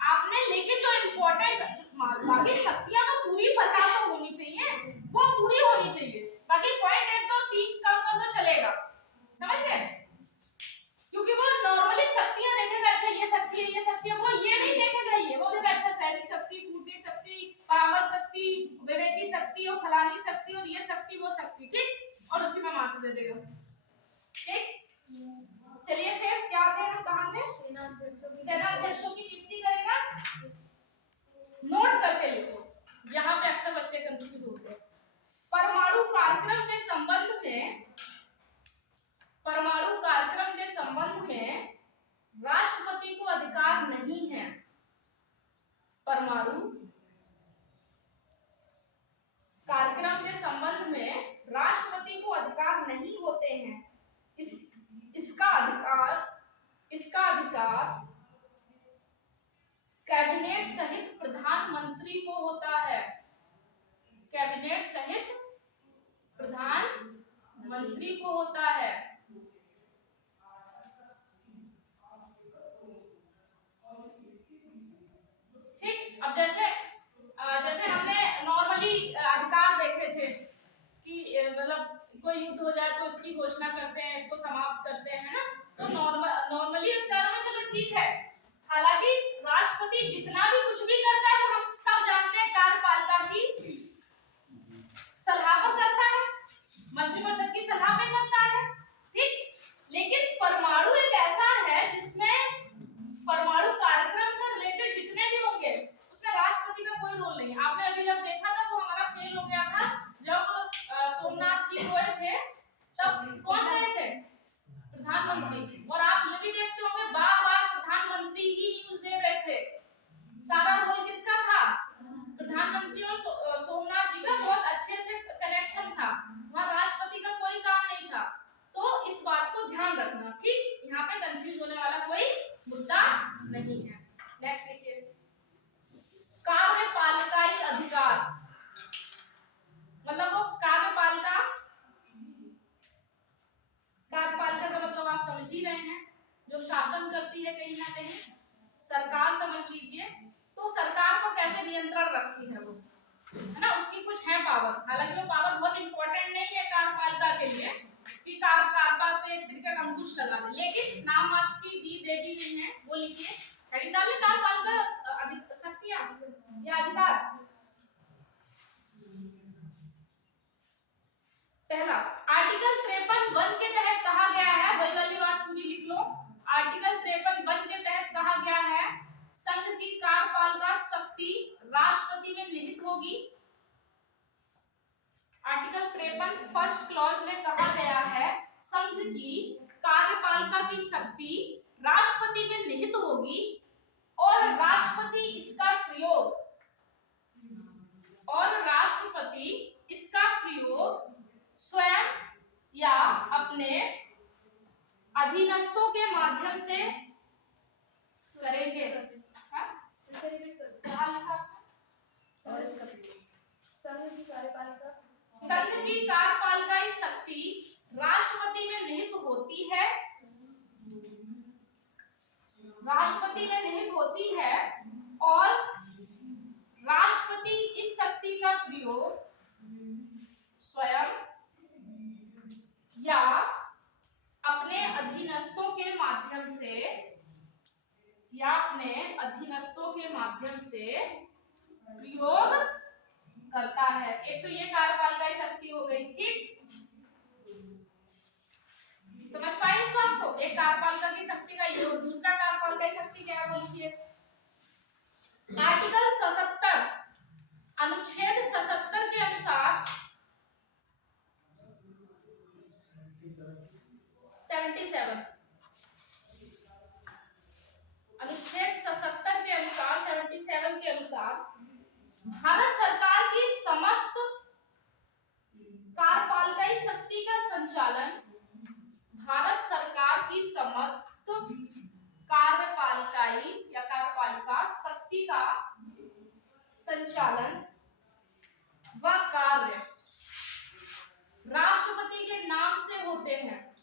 आपने, लेकिन जो इम्पोर्टेंट बाकी शक्तियां तो पूरी पता तो होनी चाहिए, वो पूरी होनी चाहिए, बाकी पॉइंट एक दो तीन कम कर दो चलेगा, समझ गए? क्योंकि वो नॉर्मली शक्तियां देखेगा, अच्छा ये शक्ति है, ये शक्ति है, वो ये नहीं देखेगा, ये वो देखेगा अच्छा सैनिक शक्ति, कूटनीतिक शक्ति, परामर्श शक्ति, विवेकी शक्ति और फलानी शक्ति और ये शक्ति वो शक्ति, ठीक, और उसी में मार्क्स दे देगा, ठीक। चलिए फिर क्या थे हम, कहां थे? सेनाध्यक्षों की नियुक्ति करेगा, नोट करके लिखो, यहाँ पे अक्सर बच्चे कंफ्यूज होते हैं। परमाणु कार्यक्रम के संबंध में, परमाणु कार्यक्रम के संबंध में राष्ट्रपति को अधिकार नहीं है। परमाणु कार्यक्रम के संबंध में राष्ट्रपति को अधिकार नहीं होते हैं। इसका अधिकार कैबिनेट सहित प्रधानमंत्री को होता है। कैबिनेट सहित प्रधानमंत्री को होता है। ठीक, अब जैसे हमने नॉर्मली अधिकार देखे थे कि मतलब कोई युद्ध हो जाए तो इसकी घोषणा करते हैं, इसको समाप्त करते हैं, है ना? तो नॉर्मली अधिकार में चलो ठीक है, हालांकि राष्ट्रपति जितना भी कुछ भी करता है वो हम सब जानते हैं कार्यपालिका की सलाह पर करता है, मंत्रिपरिषद की सलाह पे करता है, ठीक। लेकिन परमाणु एक ऐसा है जिसमें परमाणु कार्यक्रम से रिलेटेड जितने भी होंगे उसमें राष्ट्रपति का कोई रोल नहीं है। आपने अभी जब देखा था वो हमारा फेल हो गया था, जब सोमनाथ जी गए थे तब कौन गए थे? प्रधानमंत्री। और आप ये भी देखते होंगे बार बार प्रधानमंत्री ही न्यूज दे रहे थे, सारा रोल किसका था? प्रधानमंत्री। और सोमनाथ जी का बहुत अच्छे से कनेक्शन था, वहां राष्ट्रपति का कोई काम नहीं था। तो इस बात को ध्यान रखना, ठीक, यहाँ पे कंफ्यूज होने वाला कोई मुद्दा नहीं है। नेक्स्ट लिखिए, कार्यपालिकाई अधिकार, मतलब वो कार्यपालिका का मतलब आप समझ ही रहे हैं, जो शासन करती है कहीं ना कहीं, सरकार समझ लीजिए। तो सरकार को कैसे नियंत्रण रखती है वो, है ना, उसकी कुछ है पावर। हालांकि वो पावर बहुत इंपॉर्टेंट नहीं है कार्यपालिका के लिए कि कार्यपालिका को एक तरीके का अंकुश लगा दे, लेकिन नाम मात्र की दी दे दी नहीं है, वो लिखिए हेडिंग डालिए, कार्यपालिका शक्तियां या अधिकार। पहला, आर्टिकल 53(1) के तहत कहा गया है, वही वाली बात पूरी लिख लो। आर्टिकल 53(1) के तहत कहा गया है संघ की कार्यपालिका शक्ति राष्ट्रपति में निहित होगी। आर्टिकल 53 फर्स्ट क्लॉज में कहा गया है संघ की कार्यपालिका की शक्ति राष्ट्रपति में निहित होगी और राष्ट्रपति इसका प्रयोग स्वयं या अपने अधीनस्थों के माध्यम से करेंगे। संघ की कार्यपालिकाई शक्ति राष्ट्रपति में निहित होती है, राष्ट्रपति में निहित होती है और राष्ट्रपति इस शक्ति का प्रयोग स्वयं या अपने अधीनस्थों के माध्यम से प्रयोग करता है। एक तो ये कार्यपालिकाई शक्ति हो गई, ठीक, समझ पाए इस बात को? एक कार्यपालिका की शक्ति का ये, दूसरा कार्यपालिकाई शक्ति क्या है बोलिए? आर्टिकल 77 अनुच्छेद 77 के अनुसार 77 अनुच्छेद 77 के अनुसार 77 के अनुसार भारत सरकार की समस्त कार्यपालिकाई शक्ति का संचालन, भारत सरकार की समस्त कार्यपालिकाई या कार्यपालिका शक्ति का संचालन व कार्य नाम से होते हैं।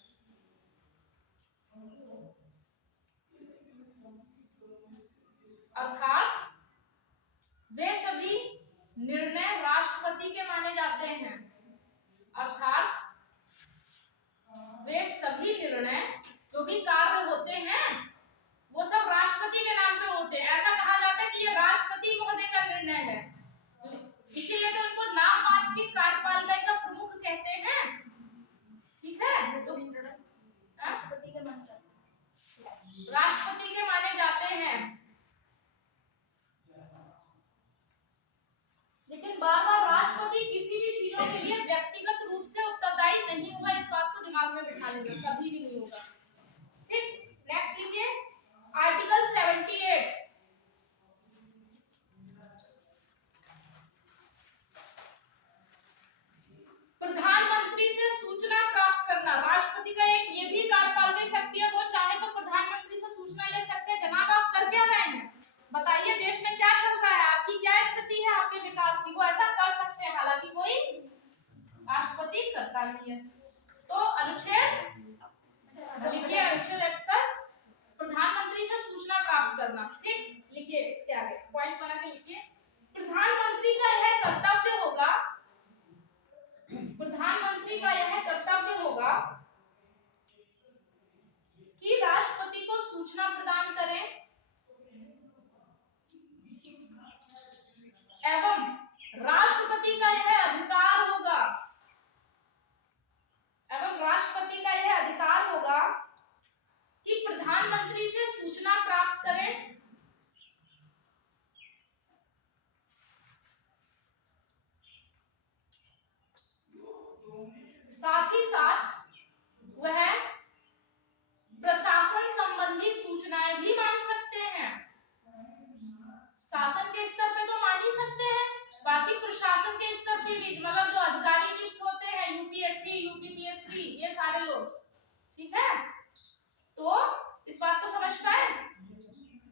अर्थात वे सभी निर्णय राष्ट्रपति के माने जाते हैं। अर्थात वे सभी निर्णय जो भी कार्य होते हैं वो सब राष्ट्रपति के नाम पे होते हैं। ऐसा कहा जाता है कि ये राष्ट्रपति महोदय का निर्णय है, इसीलिए तो उनको नाम मात्र की कार्यपालिका का प्रमुख कहते हैं। ठीक है, राष्ट्रपति के माने जाते हैं। लेकिन बार बार राष्ट्रपति किसी भी चीजों के लिए व्यक्तिगत रूप से उत्तरदायी नहीं होगा, इस बात को दिमाग में बिठा लेंगे, कभी भी नहीं होगा। ठीक, नेक्स्ट लिखिए आर्टिकल 78। प्रधानमंत्री से सूचना प्राप्त करना। राष्ट्रपति का एक ये भी कार्यपालिका शक्ति है, वो चाहे तो प्रधानमंत्री से सूचना ले सकते हैं, जनाब आप कर क्या रहे हैं, बताइए देश में क्या चल रहा है, आपकी क्या स्थिति है आपके विकास की, वो ऐसा कर सकते हैं, हालांकि कोई राष्ट्रपति करता नहीं है। तो अनुच्छेद लिखिए, अनुच्छेद 71, प्रधानमंत्री से सूचना प्राप्त करना। ठीक, लिखिए इसके आगे पॉइंट बना के लिखिए, प्रधानमंत्री का यह कर्तव्य होगा, प्रधानमंत्री का यह कर्तव्य होगा कि राष्ट्रपति को सूचना प्रदान करें एवं राष्ट्रपति का यह अधिकार होगा, एवं राष्ट्रपति का यह अधिकार होगा कि प्रधानमंत्री से सूचना प्राप्त करें साथ ही साथ वह प्रशासन संबंधी सूचनाएं भी मांग सकते हैं। शासन के स्तर पे तो मान ही सकते हैं, बाकी प्रशासन के स्तर पे भी, मतलब जो अधिकारी नियुक्त होते हैं, यूपीएससी, यूपीपीएससी, ये सारे लोग, ठीक है। तो इस बात को समझ पाए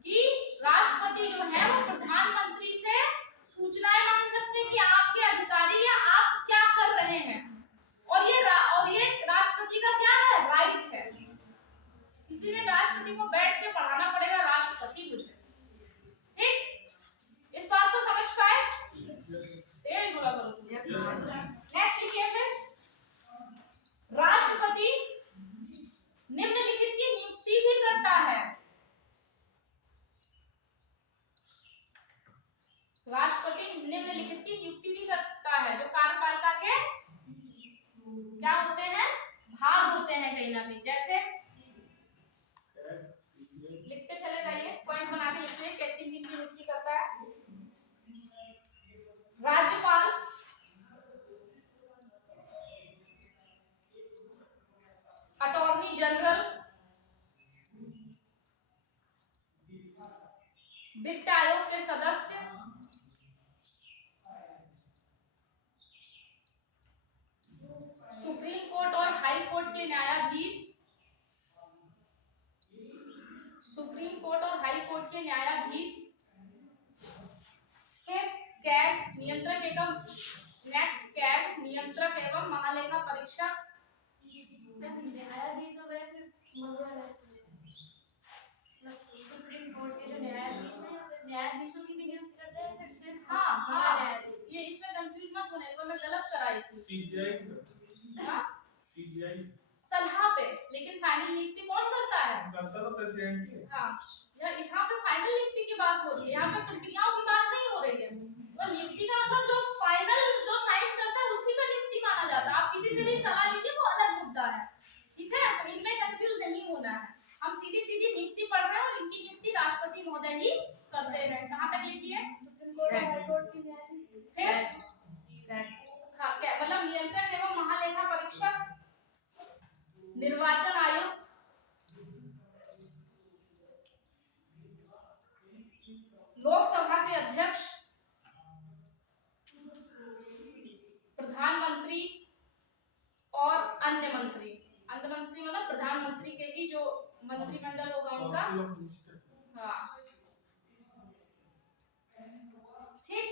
कि राष्ट्रपति जो है वो प्रधानमंत्री से सूचनाएं मांग सकते हैं कि आपके अधिकारी या आप क्या कर रहे हैं, और ये राष्ट्रपति का क्या है, राइट है। किसी ने राष्ट्रपति को बैठ के पढ़ाना पड़ेगा राष्ट्रपति मुझे, ठीक, इस बात को समझ पाए, तेज बोला करो। नेक्स्ट लिखिए फिर, राष्ट्रपति निम्नलिखित की नियुक्ति भी करता है। राष्ट्रपति निम्नलिखित की नियुक्ति भी करता है, जो कार्यपालिका के क्या होते हैं, भाग होते हैं कहीं ना कहीं। जैसे लिखते चले जाइए, पॉइंट बना के लिखते हैं किन किन की नियुक्ति करता है। राज्यपाल, अटॉर्नी जनरल, वित्त आयोग के सदस्य, सुप्रीम कोर्ट और हाई कोर्ट के न्यायाधीश, सुप्रीम कोर्ट और हाई कोर्ट के न्यायाधीश, फिर कैग नियंत्रक एवं नेक्स्ट कैग नियंत्रक एवं महालेखा परीक्षक, न्यायाधीश हो गए, फिर सुप्रीम कोर्ट के जो न्यायाधीश हैं, फिर न्यायाधीशों की भी नियुक्ति करते हैं, फिर सिर्फ हाँ, ये इसमें कंफ्यूज मत होने को, मैं गलत कराई थी। सीजीआई सलाह पे, लेकिन फाइनल नियुक्ति कौन करता है, करता तो प्रेसिडेंट ही है। हाँ, यहाँ पे फाइनल नियुक्ति की बात हो रही है, यहाँ पे प्रक्रियाओं की बात नहीं हो रही है। तो नियुक्ति का मतलब जो फाइनल जो साइन करता है उसी का नियुक्ति माना जाता है। आप किसी से भी सलाह लीजिए, वो अलग मुद्दा है, ठीक है, तो इनमें कंफ्यूज नहीं होना है। हम सीधी सीधी नियुक्ति पढ़ रहे हैं और इनकी नियुक्ति राष्ट्रपति महोदय ही करते हैं। कहाँ तक लिखिए, फिर हाँ, क्या मतलब नियंत्रक एवं महालेखा परीक्षक, निर्वाचन आयुक्त, लोकसभा के अध्यक्ष, प्रधानमंत्री और अन्य मंत्री। अन्य मंत्री मतलब प्रधानमंत्री के ही जो मंत्रिमंडल होगा उनका, हाँ, ठीक।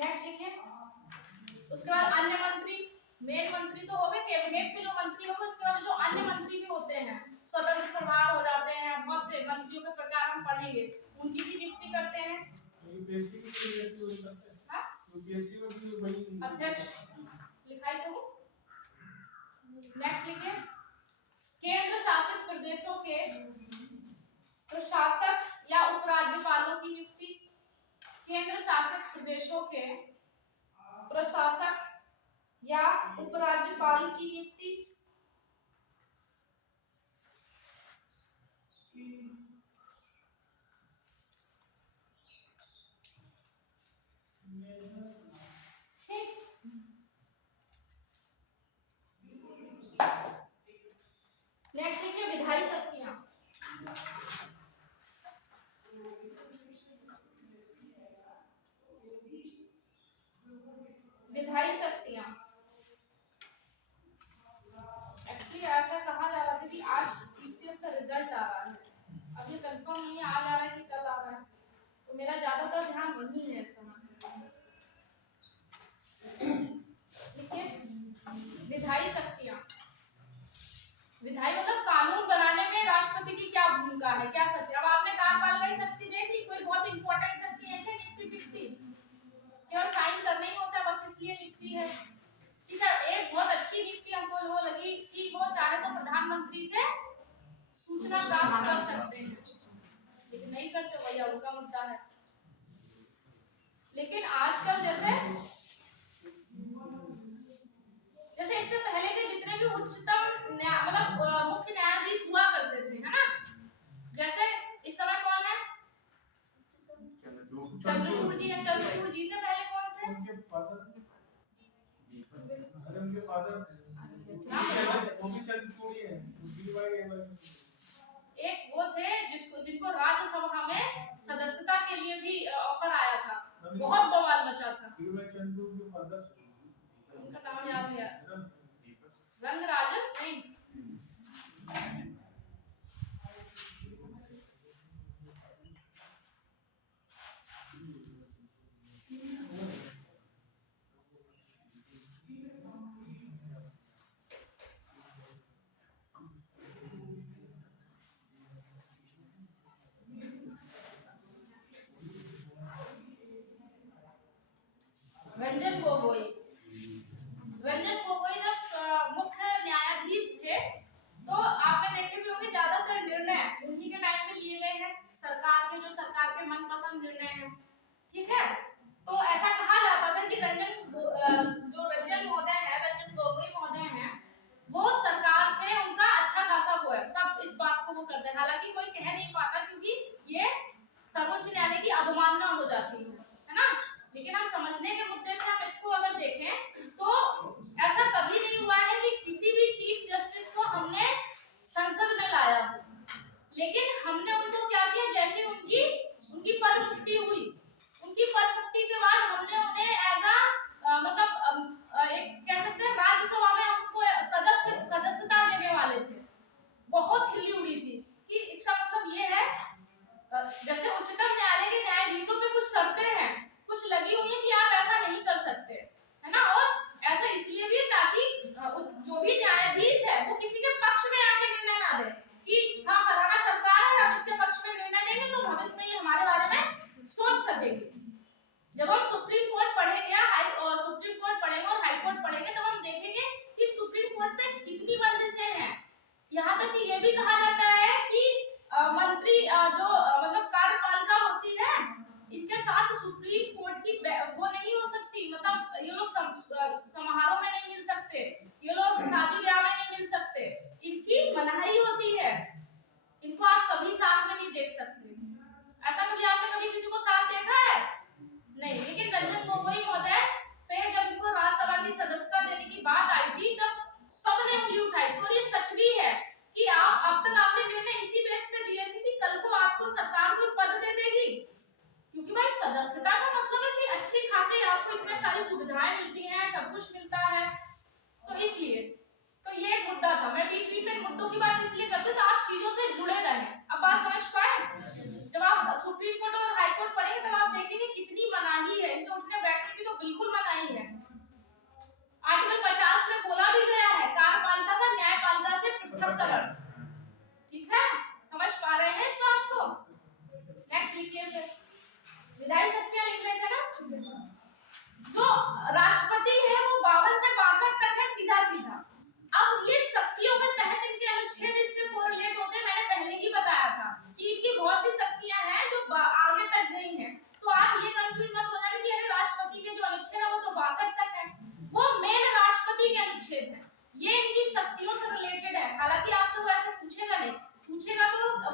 नेक्स्ट लिखिए। उसके बाद अन्य मंत्री, मेन मंत्री तो हो गए, कैबिनेट के जो मंत्री हो गए, उसके बाद जो अन्य मंत्री भी होते हैं, स्वतंत्र प्रभार हो जाते हैं, बहुत से मंत्रियों के प्रकार हम पढ़ेंगे, उनकी भी नियुक्ति करते हैं। यूपीएससी की नियुक्ति वही करते हैं। हाँ? यूपीएससी में भी वही अध्यक्ष लिखाई तो। नेक्स्ट लिखिए। केंद्र शासित प्रदेशों के प्रशासक या उपराज्यपालों की नियुक्ति। केंद्र शासित प्रदेशों के प्रशासक या उपराज्यपाल की नियुक्ति। नेक्स्ट लिखिए विधायी शक्तियां। विधायी शक्तियां एक्चुअली ऐसा कहा जा रहा था कि आज टीसीएस का रिजल्ट आ रहा है, अब ये कंफर्म नहीं आज आ रहा है कि कल आ रहा है, तो मेरा ज्यादातर ध्यान वही है इस समय। देखिए विधायी शक्तियां, विधायी मतलब कानून बनाने में राष्ट्रपति की क्या भूमिका है, क्या शक्ति। अब आपने कार्यपालिका शक्ति देखी, कोई बहुत इंपॉर्टेंट शक्ति है क्या? नियुक्ति फिक्ति केवल साइन करना ही होता है, बस इसलिए नियुक्ति है। ठीक है, एक बहुत अच्छी नियुक्ति हमको वो लगी कि वो चाहे तो प्रधानमंत्री से सूचना प्राप्त कर सकते हैं, लेकिन नहीं करते, भैया उनका मुद्दा है। लेकिन आजकल जैसे इससे पहले के जितने भी उच्चतम मतलब मुख्य न्यायाधीश हुआ करते थे, है ना, जैसे इस समय कौन है? चंद्रचूड़ जी है। चंद्रचूड़ जी से पहले कौन थे? उनके फादर वो भी चंद्रचूड़ ही है, एक वो थे जिनको राज्यसभा में सदस्यता के लिए भी ऑफर आया था, बहुत बवाल मचा था। चंद्रचूड़ के फादर, उनका नाम याद नहीं आ रहा, रंगराजन नहीं, रंजन गोगोई। रंजन गोगोई जब मुख्य न्यायाधीश थे तो आपने देखे भी होंगे ज्यादातर निर्णय उन्हीं के टाइम पे लिए गए हैं, सरकार के मनपसंद निर्णय हैं। ठीक है, तो ऐसा कहा जाता था कि रंजन गोगोई महोदय हैं, वो सरकार से उनका अच्छा खासा वो है, सब इस बात को वो करते हैं, हालांकि कोई कह नहीं पाता क्योंकि ये सर्वोच्च न्यायालय की अवमानना हो जाती है ना। लेकिन हम समझने के मुद्दे से हम इसको अगर देखें तो ऐसा कभी नहीं हुआ है कि किसी भी चीफ जस्टिस को हमने संसद में लाया, लेकिन हमने उनको क्या किया, जैसे उनकी पद मुक्ति हुई, उनकी पद मुक्ति के बाद हमने उन्हें एज एक कह सकते हैं राज्यसभा में उनको सदस्यता देने वाले थे। बहुत खिल्ली उड़ी थी कि इसका मतलब ये है, जैसे उच्चतम न्यायालय के न्यायाधीशों पे कुछ शर्तें हैं, कुछ लगी हुई है कि आप ऐसा नहीं कर सकते, है ना, और ऐसा इसलिए भी ताकि जो भी न्यायाधीश है वो किसी के पक्ष में आके निर्णय ना दे कि हाँ फलाना सरकार है, हम इसके पक्ष में निर्णय देंगे तो भविष्य में ये हमारे बारे में सोच सकेंगे। जब हम सुप्रीम कोर्ट पढ़ेंगे और हाई कोर्ट पढ़ेंगे तब हम देखेंगे कि सुप्रीम कोर्ट पे कितनी बंदिशें हैं। यहाँ तक कि ये भी कहा जाता है कि मंत्री जो मतलब कार्यपालिका होती है, इनके साथ सुप्रीम कोर्ट की वो नहीं हो सकती, मतलब ये लोग समारोह में नहीं मिल सकते, ये लोग शादी ब्याह में नहीं मिल सकते, इनकी मनाही होती है, इनको आप कभी साथ में नहीं देख सकते। ऐसा कभी आपने कभी किसी को साथ देखा है? नहीं। लेकिन रंजन गोगोई महोदय पे जब इनको राज्यसभा की सदस्यता देने की बात आई थी तब सबने उंगली उठाई थी, और ये सच भी है कि आप अब तक आपने निर्णय इसी बेस पे दिए थे कि कल को आपको सरकार कोई पद दे देगी, क्योंकि भाई सदस्यता का मतलब है कि अच्छी खासी आपको इतने सारी सुविधाएं मिलती हैं, सब कुछ मिलता है, तो इसलिए तो ये एक मुद्दा था। मैं बीच बीच में मुद्दों की बात इसलिए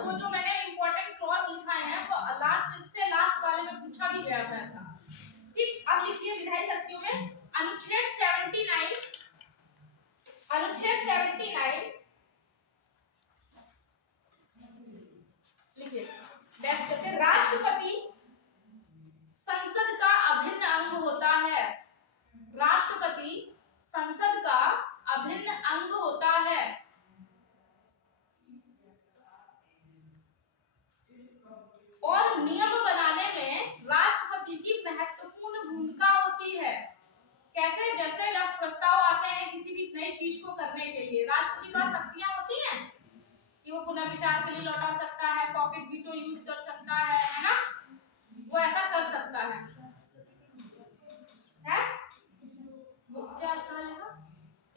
वो जो मैंने इंपॉर्टेंट क्लॉज लिखा है वो लास्ट से लास्ट वाले में पूछा भी गया था ऐसा। ठीक, अब लिखिए विधायी शक्तियों में अनुच्छेद 79 लिखिए डैश करके राष्ट्रपति संसद का अभिन्न अंग होता है। राष्ट्रपति संसद का अभिन्न अंग होता है। और नियम बनाने में राष्ट्रपति की महत्वपूर्ण भूमिका होती है। कैसे? जैसे जब प्रस्ताव आते हैं किसी भी नई चीज को करने के लिए, राष्ट्रपति के पास शक्तियां होती हैं कि वो पुनः विचार के लिए लौटा सकता है, पॉकेट वीटो यूज कर सकता है ना, वो ऐसा कर सकता है? वो क्या करेगा?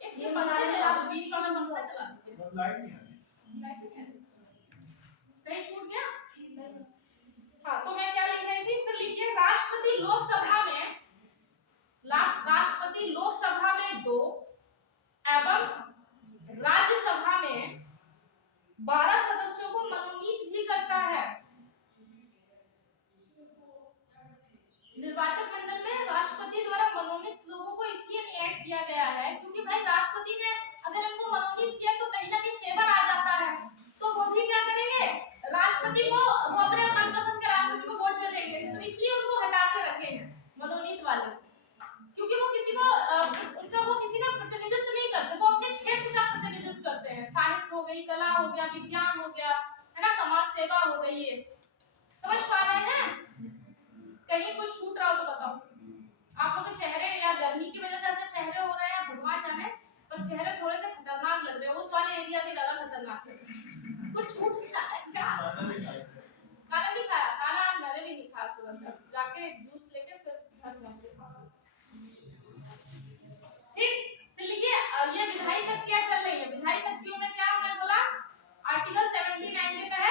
एक ये पंखा चला दो, बीच वाला पंखा चला दो। लाइट नहीं आ रही। लाइट नहीं आ रही? नहीं छूट गया? हाँ, तो मैं क्या लिख रही थी? फिर लिखिए राष्ट्रपति लोकसभा में 2 एवं राज्यसभा में 12 सदस्यों को मनोनीत भी करता है। निर्वाचक मंडल में राष्ट्रपति द्वारा मनोनीत लोगों को इसलिए नहीं ऐड किया गया है क्योंकि भाई राष्ट्रपति ने अगर इनको मनोनीत किया तो कहीं ना कहीं फेवर आ जाता है, तो वो भी क्या करेंगे, राष्ट्रपति को, वो अपने मनपसंद के राष्ट्रपति को वोट दे देंगे, तो इसलिए उनको हटा के रखे हैं मनोनीत वाले, क्योंकि वो किसी को वो किसी का प्रतिनिधित्व नहीं करते, वो अपने क्षेत्र का प्रतिनिधित्व करते हैं। साहित्य हो गई, कला हो गया, विज्ञान हो गया, है ना, समाज सेवा हो गई। ये समझ पा रहे हैं? कहीं कुछ छूट रहा हो तो बताओ। आप लोग के चेहरे या गर्मी की वजह से ऐसे चेहरे हो रहे हैं, भगवान जाने, पर चेहरे थोड़े से खतरनाक लग रहे हैं, उस वाले एरिया के ज्यादा खतरनाक लग रहे हैं। कुछ छूट क्या? खाना नहीं खाया? खाना आज मैंने भी नहीं खाया, सुबह से जाके जूस लेके फिर घर पहुंच गए। ठीक, फिर लिखिए ये विधायी शक्तियां चल रही है। विधायी शक्तियों में क्या हमने बोला? आर्टिकल 79 के तहत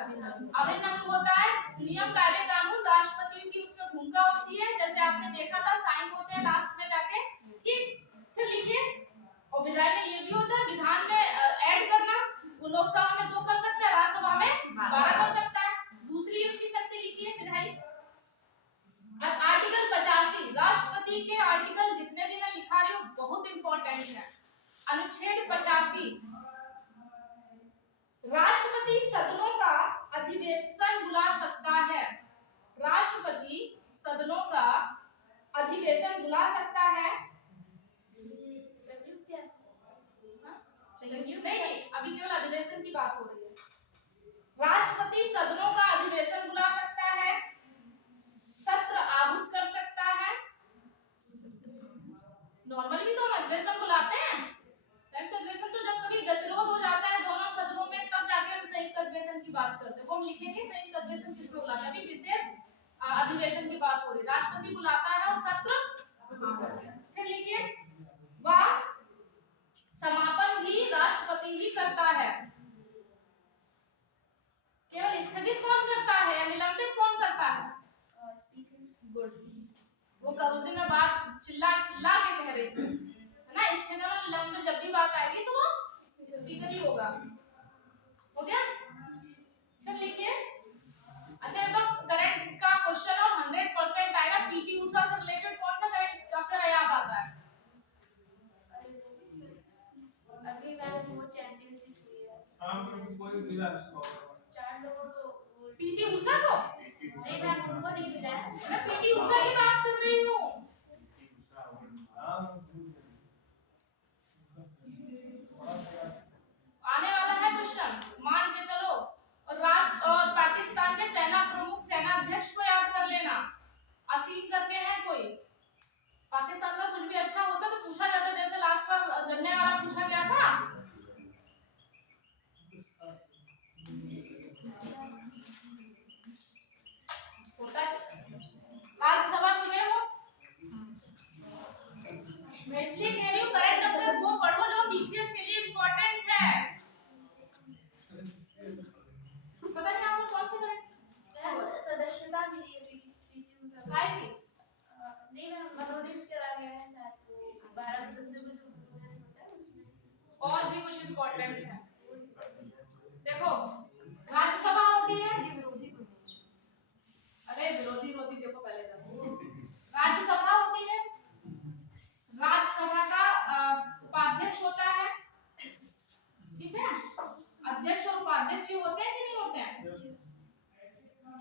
अभिन्न अंग होता है। नियम, कायदे, कानून, राष्ट्रपति की उसमें भूमिका होती है, जैसे आपने देखा था, साइन होते हैं लास्ट में जाके। ठीक, फिर लिखिए और विधायी में ये भी होता है, विधान में ऐड करना, वो लोकसभा में 2 कर सकता है, राज्यसभा में 12 कर सकता है। दूसरी उसकी शक्ति लिखिए विधायी। आर्टिकल 85, राष्ट्रपति के आर्टिकल जितने भी मैं लिखा रही हूँ बहुत इंपॉर्टेंट है। अनुच्छेद 85, राष्ट्रपति सदनों का अधिवेशन बुला सकता है। राष्ट्रपति सदनों का अधिवेशन बुला सकता है। नहीं, अभी केवल अधिवेशन की बात हो रही है। राष्ट्रपति सदनों का अधिवेशन बुला सकता है, सत्र आहूत कर सकता है। नॉर्मल भी तो हम अधिवेशन बुलाते हैं, संयुक्त अधिवेशन तो जब कभी गतिरोध हो जाता है दोनों सदनों में, तब जाके हम संयुक्त अधिवेशन की बात करते हैं। वो हम लिखेंगे संयुक्त अधिवेशन किसको बुलाते हैं, अभी विशेष अधिवेशन की बात हो रही है। राष्ट्रपति बुलाता है और सत्र। फिर लिखिए वह समापन भी राष्ट्रपति ही करता है। केवल स्थगित कौन करता है या निलंबित कौन करता है? गुड, वो उस दिन में बात चिल्ला चिल्ला के कह रही थी, है ना, स्थगन और निलंबित जब भी बात आएगी तो वो स्पीकर ही होगा। हो गया? फिर लिखिए, अच्छा ये तो करंट का क्वेश्चन और 100% आएगा। पीटी उषा से रिलेटेड कौन सा करंट अफेयर याद आता है? अभी मैंने वो चैंपियनशिप हुई है। हां, मुझे कोई मिला इसको। 4 लोगों को। पीटी उषा को? नहीं मैम, उनको नहीं मिला है। मैं पीटी उषा की बात कर रही हूँ। आने वाला है क्वेश्चन, मान के चलो। और पाकिस्तान के सेना प्रमुख, सेना अध्यक्ष को याद कर लेना। असीम करके है कोई। पाकिस्तान का कुछ भी अच्छा होता तो पूछा जाता, जैसे लास्ट बार गन्ने वाला पूछा गया था। होता है आज सभा सुने हो? मैं इसलिए कह रही हूँ करंट अफेयर वो पढ़ो जो बीसीएस के लिए इम्पोर्टेंट है। पता नहीं आपको कौन से करंट सदस्यता मिली है पीटी उषा आएगी? नहीं मैम, मनोनीत करा गया है शायद, वो 12 सदस्यों का जो होता है उसमें। और भी कुछ इम्पोर्टेंट है, देखो अध्यक्ष होता है, ठीक है, अध्यक्ष और उपाध्यक्ष ये होते हैं कि नहीं होते हैं,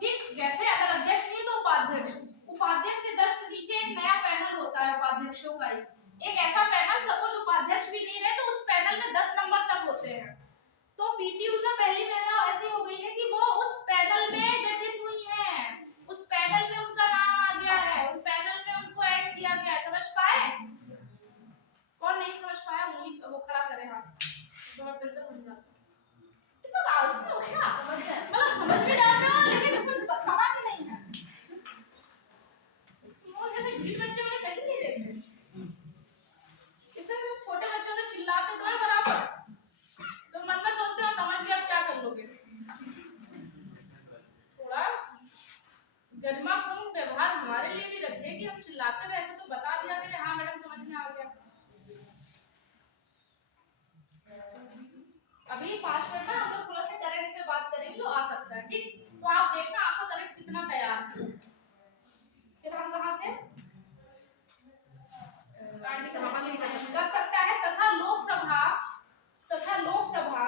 ठीक। जैसे अगर अध्यक्ष नहीं है तो उपाध्यक्ष, उपाध्यक्ष के जस्ट नीचे एक नया पैनल होता है उपाध्यक्षों का ही, एक ऐसा पैनल, सपोज उपाध्यक्ष भी नहीं रहे तो उस पैनल में 10 नंबर तक होते हैं। तो पीटी उषा पहली महिला ऐसी हो गई है कि वो उस पैनल में गठित हुई है, उस पैनल में उनका नाम आ गया है, उन पैनल में उनको ऐड किया गया है। समझ पाए? कौन नहीं समझ पाया उंगली वो खड़ा करे हाथ, तो मैं फिर से समझाता हूं। कितना आलसी हो क्या, मतलब समझ भी जाते हो लेकिन कुछ बताना भी नहीं है। वो जैसे ढीठ बच्चे मैंने कहीं नहीं देखे, इसलिए छोटे बच्चों से चिल्लाते तो है बराबर, तो मन में सोचते हो समझ भी आप क्या कर लोगे। थोड़ा गरिमापूर्ण व्यवहार हमारे लिए भी रखिए कि हम चिल्लाते रहते तो बता दिया कि हाँ मैडम समझ में आ गया। अभी 5 मिनट ना हम लोग थोड़ा सा करंट पे बात करेंगे जो आ सकता है, ठीक। तो आप देखना आपका करंट कितना तैयार है। फिर हम कहाँ थे, कर सकता है तथा लोकसभा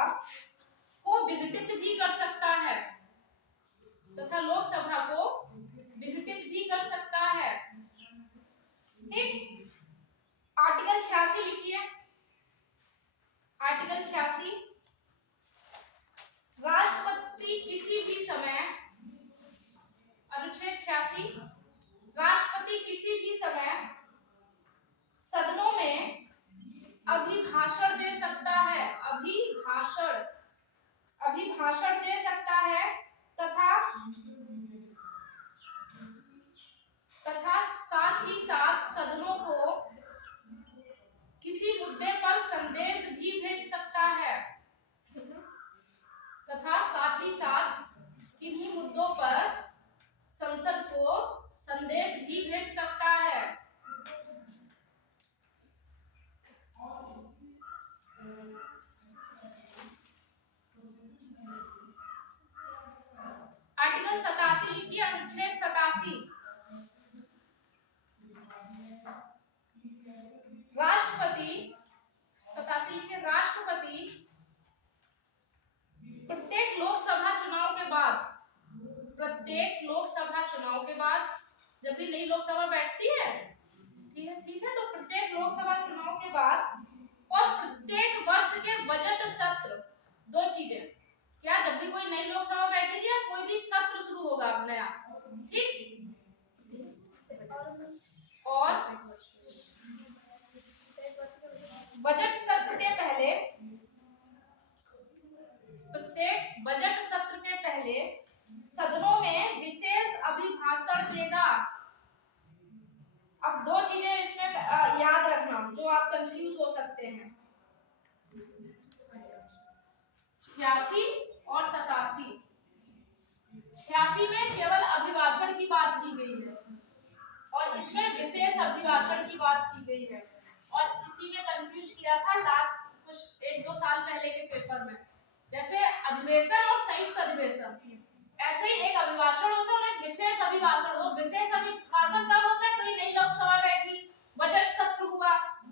को विघटित भी कर सकता है, तथा लोकसभा को विघटित भी कर सकता है, ठीक। आर्टिकल 86 लिखिए, आर्टिकल 86, राष्ट्रपति किसी भी समय, अनुच्छेद 86, राष्ट्रपति किसी भी समय सदनों में अभिभाषण दे सकता है, अभिभाषण दे सकता है तथा साथ ही साथ सदनों को किसी मुद्दे पर संदेश भी भेज सकता है, तथा साथ ही साथ किन्हीं मुद्दों पर संसद को संदेश भी भेज सकता है। आर्टिकल 87 लिखिए, अनुच्छेद 87, राष्ट्रपति, 87 लिखिए, राष्ट्रपति प्रत्येक लोकसभा चुनाव के बाद, जब भी नई लोकसभा बैठती है, ठीक है, तो प्रत्येक लोकसभा चुनाव के बाद और प्रत्येक वर्ष के बजट सत्र, 2 चीजें, क्या जब भी कोई नई लोकसभा बैठेगी या कोई भी सत्र शुरू होगा नया, ठीक, और बजट सत्र के पहले, प्रत्येक बजट सत्र के पहले सदनों में विशेष अभिभाषण देगा। अब 2 चीजें इसमें याद रखना जो आप कंफ्यूज हो सकते हैं, 86 और 87। 86 में केवल अभिभाषण की बात की गई है और इसमें विशेष अभिभाषण की बात की गई है, और इसी में कंफ्यूज किया था लास्ट कुछ 1-2 साल पहले के पेपर में। जैसे अधिवेशन और संयुक्त अधिवेशन, ऐसे ही एक अभिभाषण होता है और एक विशेष अभिभाषण होता है। विशेष अभिभाषण कब होता है, कोई नई लोकसभा बैठी, बजट सत्र हुआ,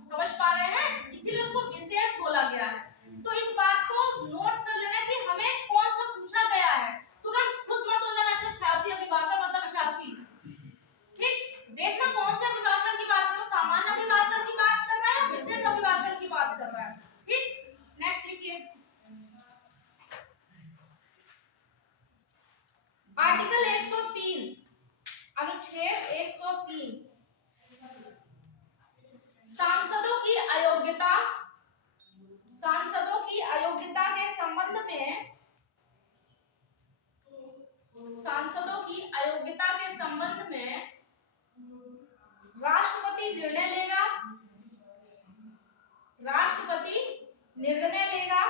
समझ पा रहे हैं, इसीलिए उसको विशेष बोला गया है। तो इस बात को नोट कर लेना कि हमें कौन सा पूछा गया है, तुरंत खुश मत हो जाना, अच्छा 86 अभिभाषण मतलब 86, ठीक। देखना कौन से अभिभाषण की बात कर रहा है, सामान्य अभिभाषण की बात कर रहा है, विशेष अभिभाषण की बात कर रहा है, ठीक। नेक्स्ट लिखिए, आर्टिकल 103, अनुच्छेद 103, सांसदों की अयोग्यता के संबंध में, सांसदों की अयोग्यता के संबंध में राष्ट्रपति निर्णय लेगा,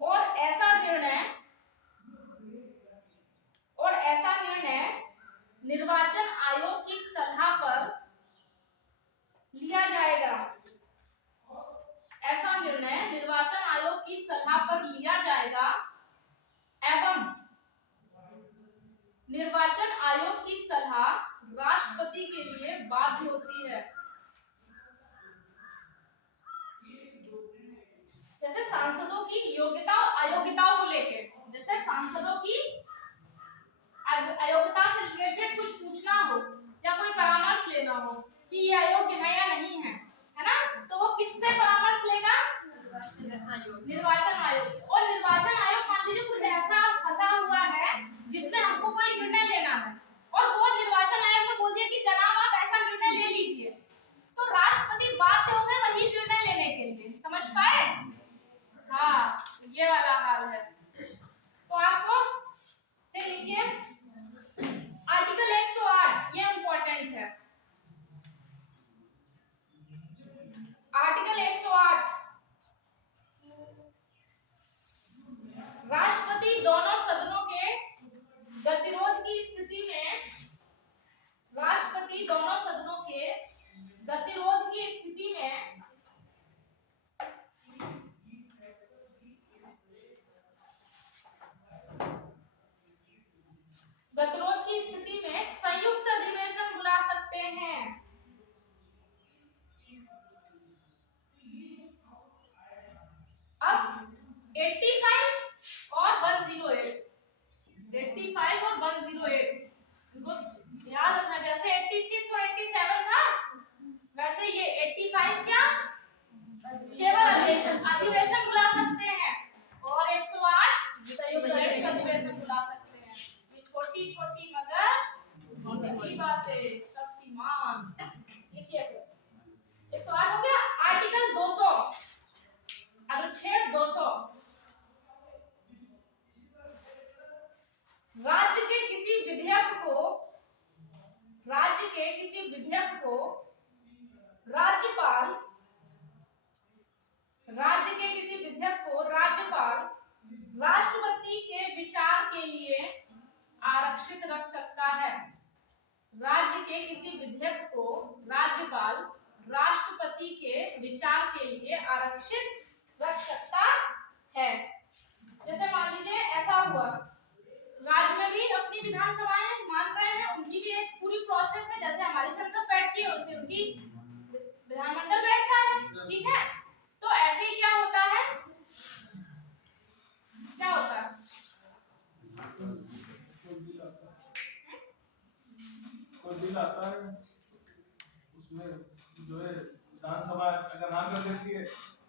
और ऐसा निर्णय निर्वाचन आयोग की सलाह पर लिया जाएगा, ऐसा निर्णय निर्वाचन आयोग की सलाह पर लिया जाएगा एवं निर्वाचन आयोग की सलाह राष्ट्रपति के लिए बाध्य होती है। जैसे सांसदों की योग्यता और अयोग्यताओं को लेके, जैसे सांसदों की अयोग्यता से रिलेटेड कुछ पूछना हो या कोई परामर्श लेना हो कि ये अयोग्य है या नहीं है ना, तो वो किससे परामर्श लेगा? निर्वाचन आयोग से। और निर्वाचन आयोग मान लीजिए कुछ ऐसा फंसा हुआ है जिसमें हमको कोई निर्णय लेना है और वो निर्वाचन आयोग ने बोल दिया कि जनाब आप ऐसा निर्णय ले लीजिए, तो राष्ट्रपति बाध्य होंगे वही निर्णय लेने के लिए। समझ पाए? हाँ, ये वाला हाल है। तो आपको फिर लिखिए आर्टिकल 108, ये इंपॉर्टेंट है। आर्टिकल 108, राष्ट्रपति दोनों सदनों के गतिरोध की स्थिति में, राष्ट्रपति दोनों सदनों के गतिरोध की स्थिति में संयुक्त अधिवेशन बुला सकते हैं। अब 85 और 108, 85 और 108 इनको याद रखना। जैसे 86 और 87 था, वैसे ये 85 क्या केवल अधिवेशन बुला सकते हैं और 108 संयुक्त अधिवेशन बुला सकते हैं। ये छोटी छोटी मगर बड़ी बातें, शक्तिमान। लिखिए 108 हो गया। आर्टिकल 200, अनुच्छेद 200, राज्य के किसी विधेयक को राज्यपाल राष्ट्रपति के विचार के लिए आरक्षित रख सकता है। राज्य के किसी विधेयक को राज्यपाल राष्ट्रपति के विचार के लिए आरक्षित रख सकता है। जैसे मान लीजिए ऐसा हुआ, राज्य में भी अपनी विधानसभाएं मान रहे हैं, उनकी भी एक पूरी प्रोसेस है, जैसे हमारी संसद बैठती है वैसे उनकी विधानमंडल बैठता है, ठीक है। तो ऐसे ही क्या होता है, क्या होता है, बिल आता है उसमें जो है विधानसभा अगर हाँ कर देती है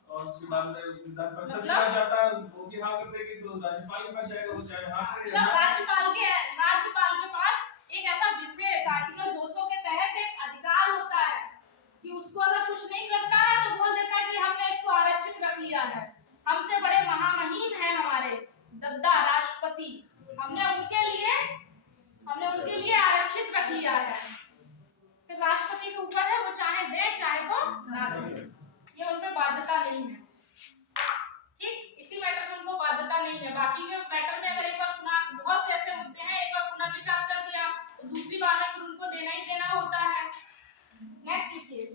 और उसके बाद में विधान परिषद में जाता है, वो भी हाँ कर देगी तो राज्यपाल के पास जाएगा, वो चाहे हाँ करे या ना। राज्यपाल के पास एक ऐसा विशेष आर्टिकल 200 के तहत एक अधिकार होता है कि उसको अगर कुछ नहीं करता है तो बोल देता है कि हमने इसको आरक्षित रख लिया है, हमसे बड़े महामहिम हैं हमारे दद्दा राष्ट्रपति, हमने उनके लिए आरक्षित रख लिया है। फिर राष्ट्रपति के ऊपर है, वो चाहे दे चाहे तो ना दे, ये उन पे बाध्यता नहीं है, ठीक। इसी मैटर में उनको बाध्यता नहीं है। बाकी के मैटर में अगर एक बार बहुत से ऐसे मुद्दे हैं, एक बार पुनर्विचार कर दिया तो दूसरी बार में फिर उनको देना ही देना होता है। नेक्स्ट लिखिए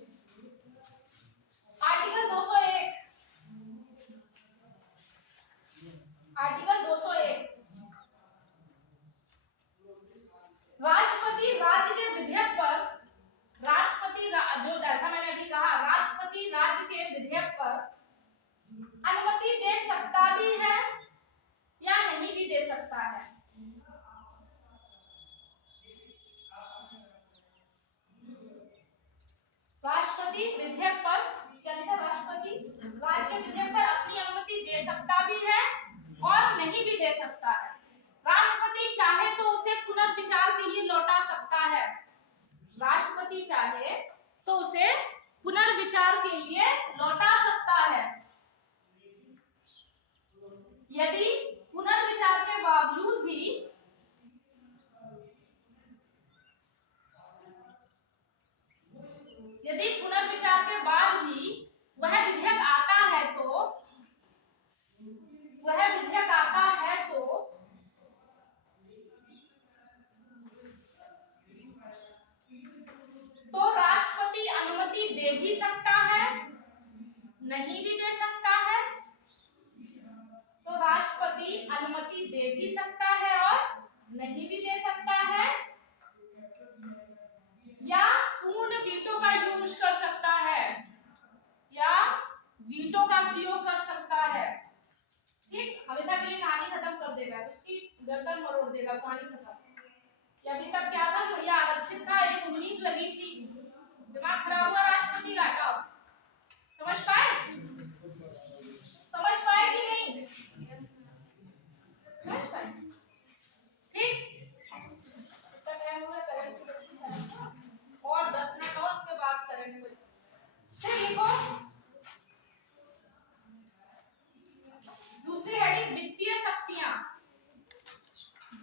आर्टिकल 201, आर्टिकल 201, राष्ट्रपति राज्य के विधेयक पर, जो जैसा मैंने अभी कहा, राष्ट्रपति राज्य के विधेयक पर अनुमति दे सकता भी है या नहीं भी दे सकता है। राष्ट्रपति विधेयक पर क्या लिखा, राष्ट्रपति राज्य के विधेयक पर अपनी अनुमति दे सकता भी है और नहीं भी दे सकता है। राष्ट्रपति चाहे तो उसे पुनर्विचार के लिए लौटा सकता है, राष्ट्रपति चाहे तो उसे पुनर्विचार के लिए लौटा सकता है। यदि पुनर्विचार के बावजूद भी बाद भी वह विधेयक आता है तो राष्ट्रपति अनुमति दे भी सकता है, नहीं भी दे सकता है। तो राष्ट्रपति अनुमति दे भी सकता है और नहीं भी दे सकता है, या पूर्ण वीटो का यूज कर सकता है, या वीटो का प्रयोग कर सकता है। उसकी गर्दन मरोड़ देगा, पानी खत्म। कि अभी तक क्या था कि भैया आरक्षित था, एक उम्मीद लगी थी, दिमाग खराब हुआ, राष्ट्रपति का हटाओ। समझ पाए? समझ पाए कि नहीं? समझ पाए? ठीक, इतना टाइम हुआ करंट और 10 मिनट और उसके बाद करंट। फिर लिखो दूसरी हेडिंग, वित्तीय शक्तियां।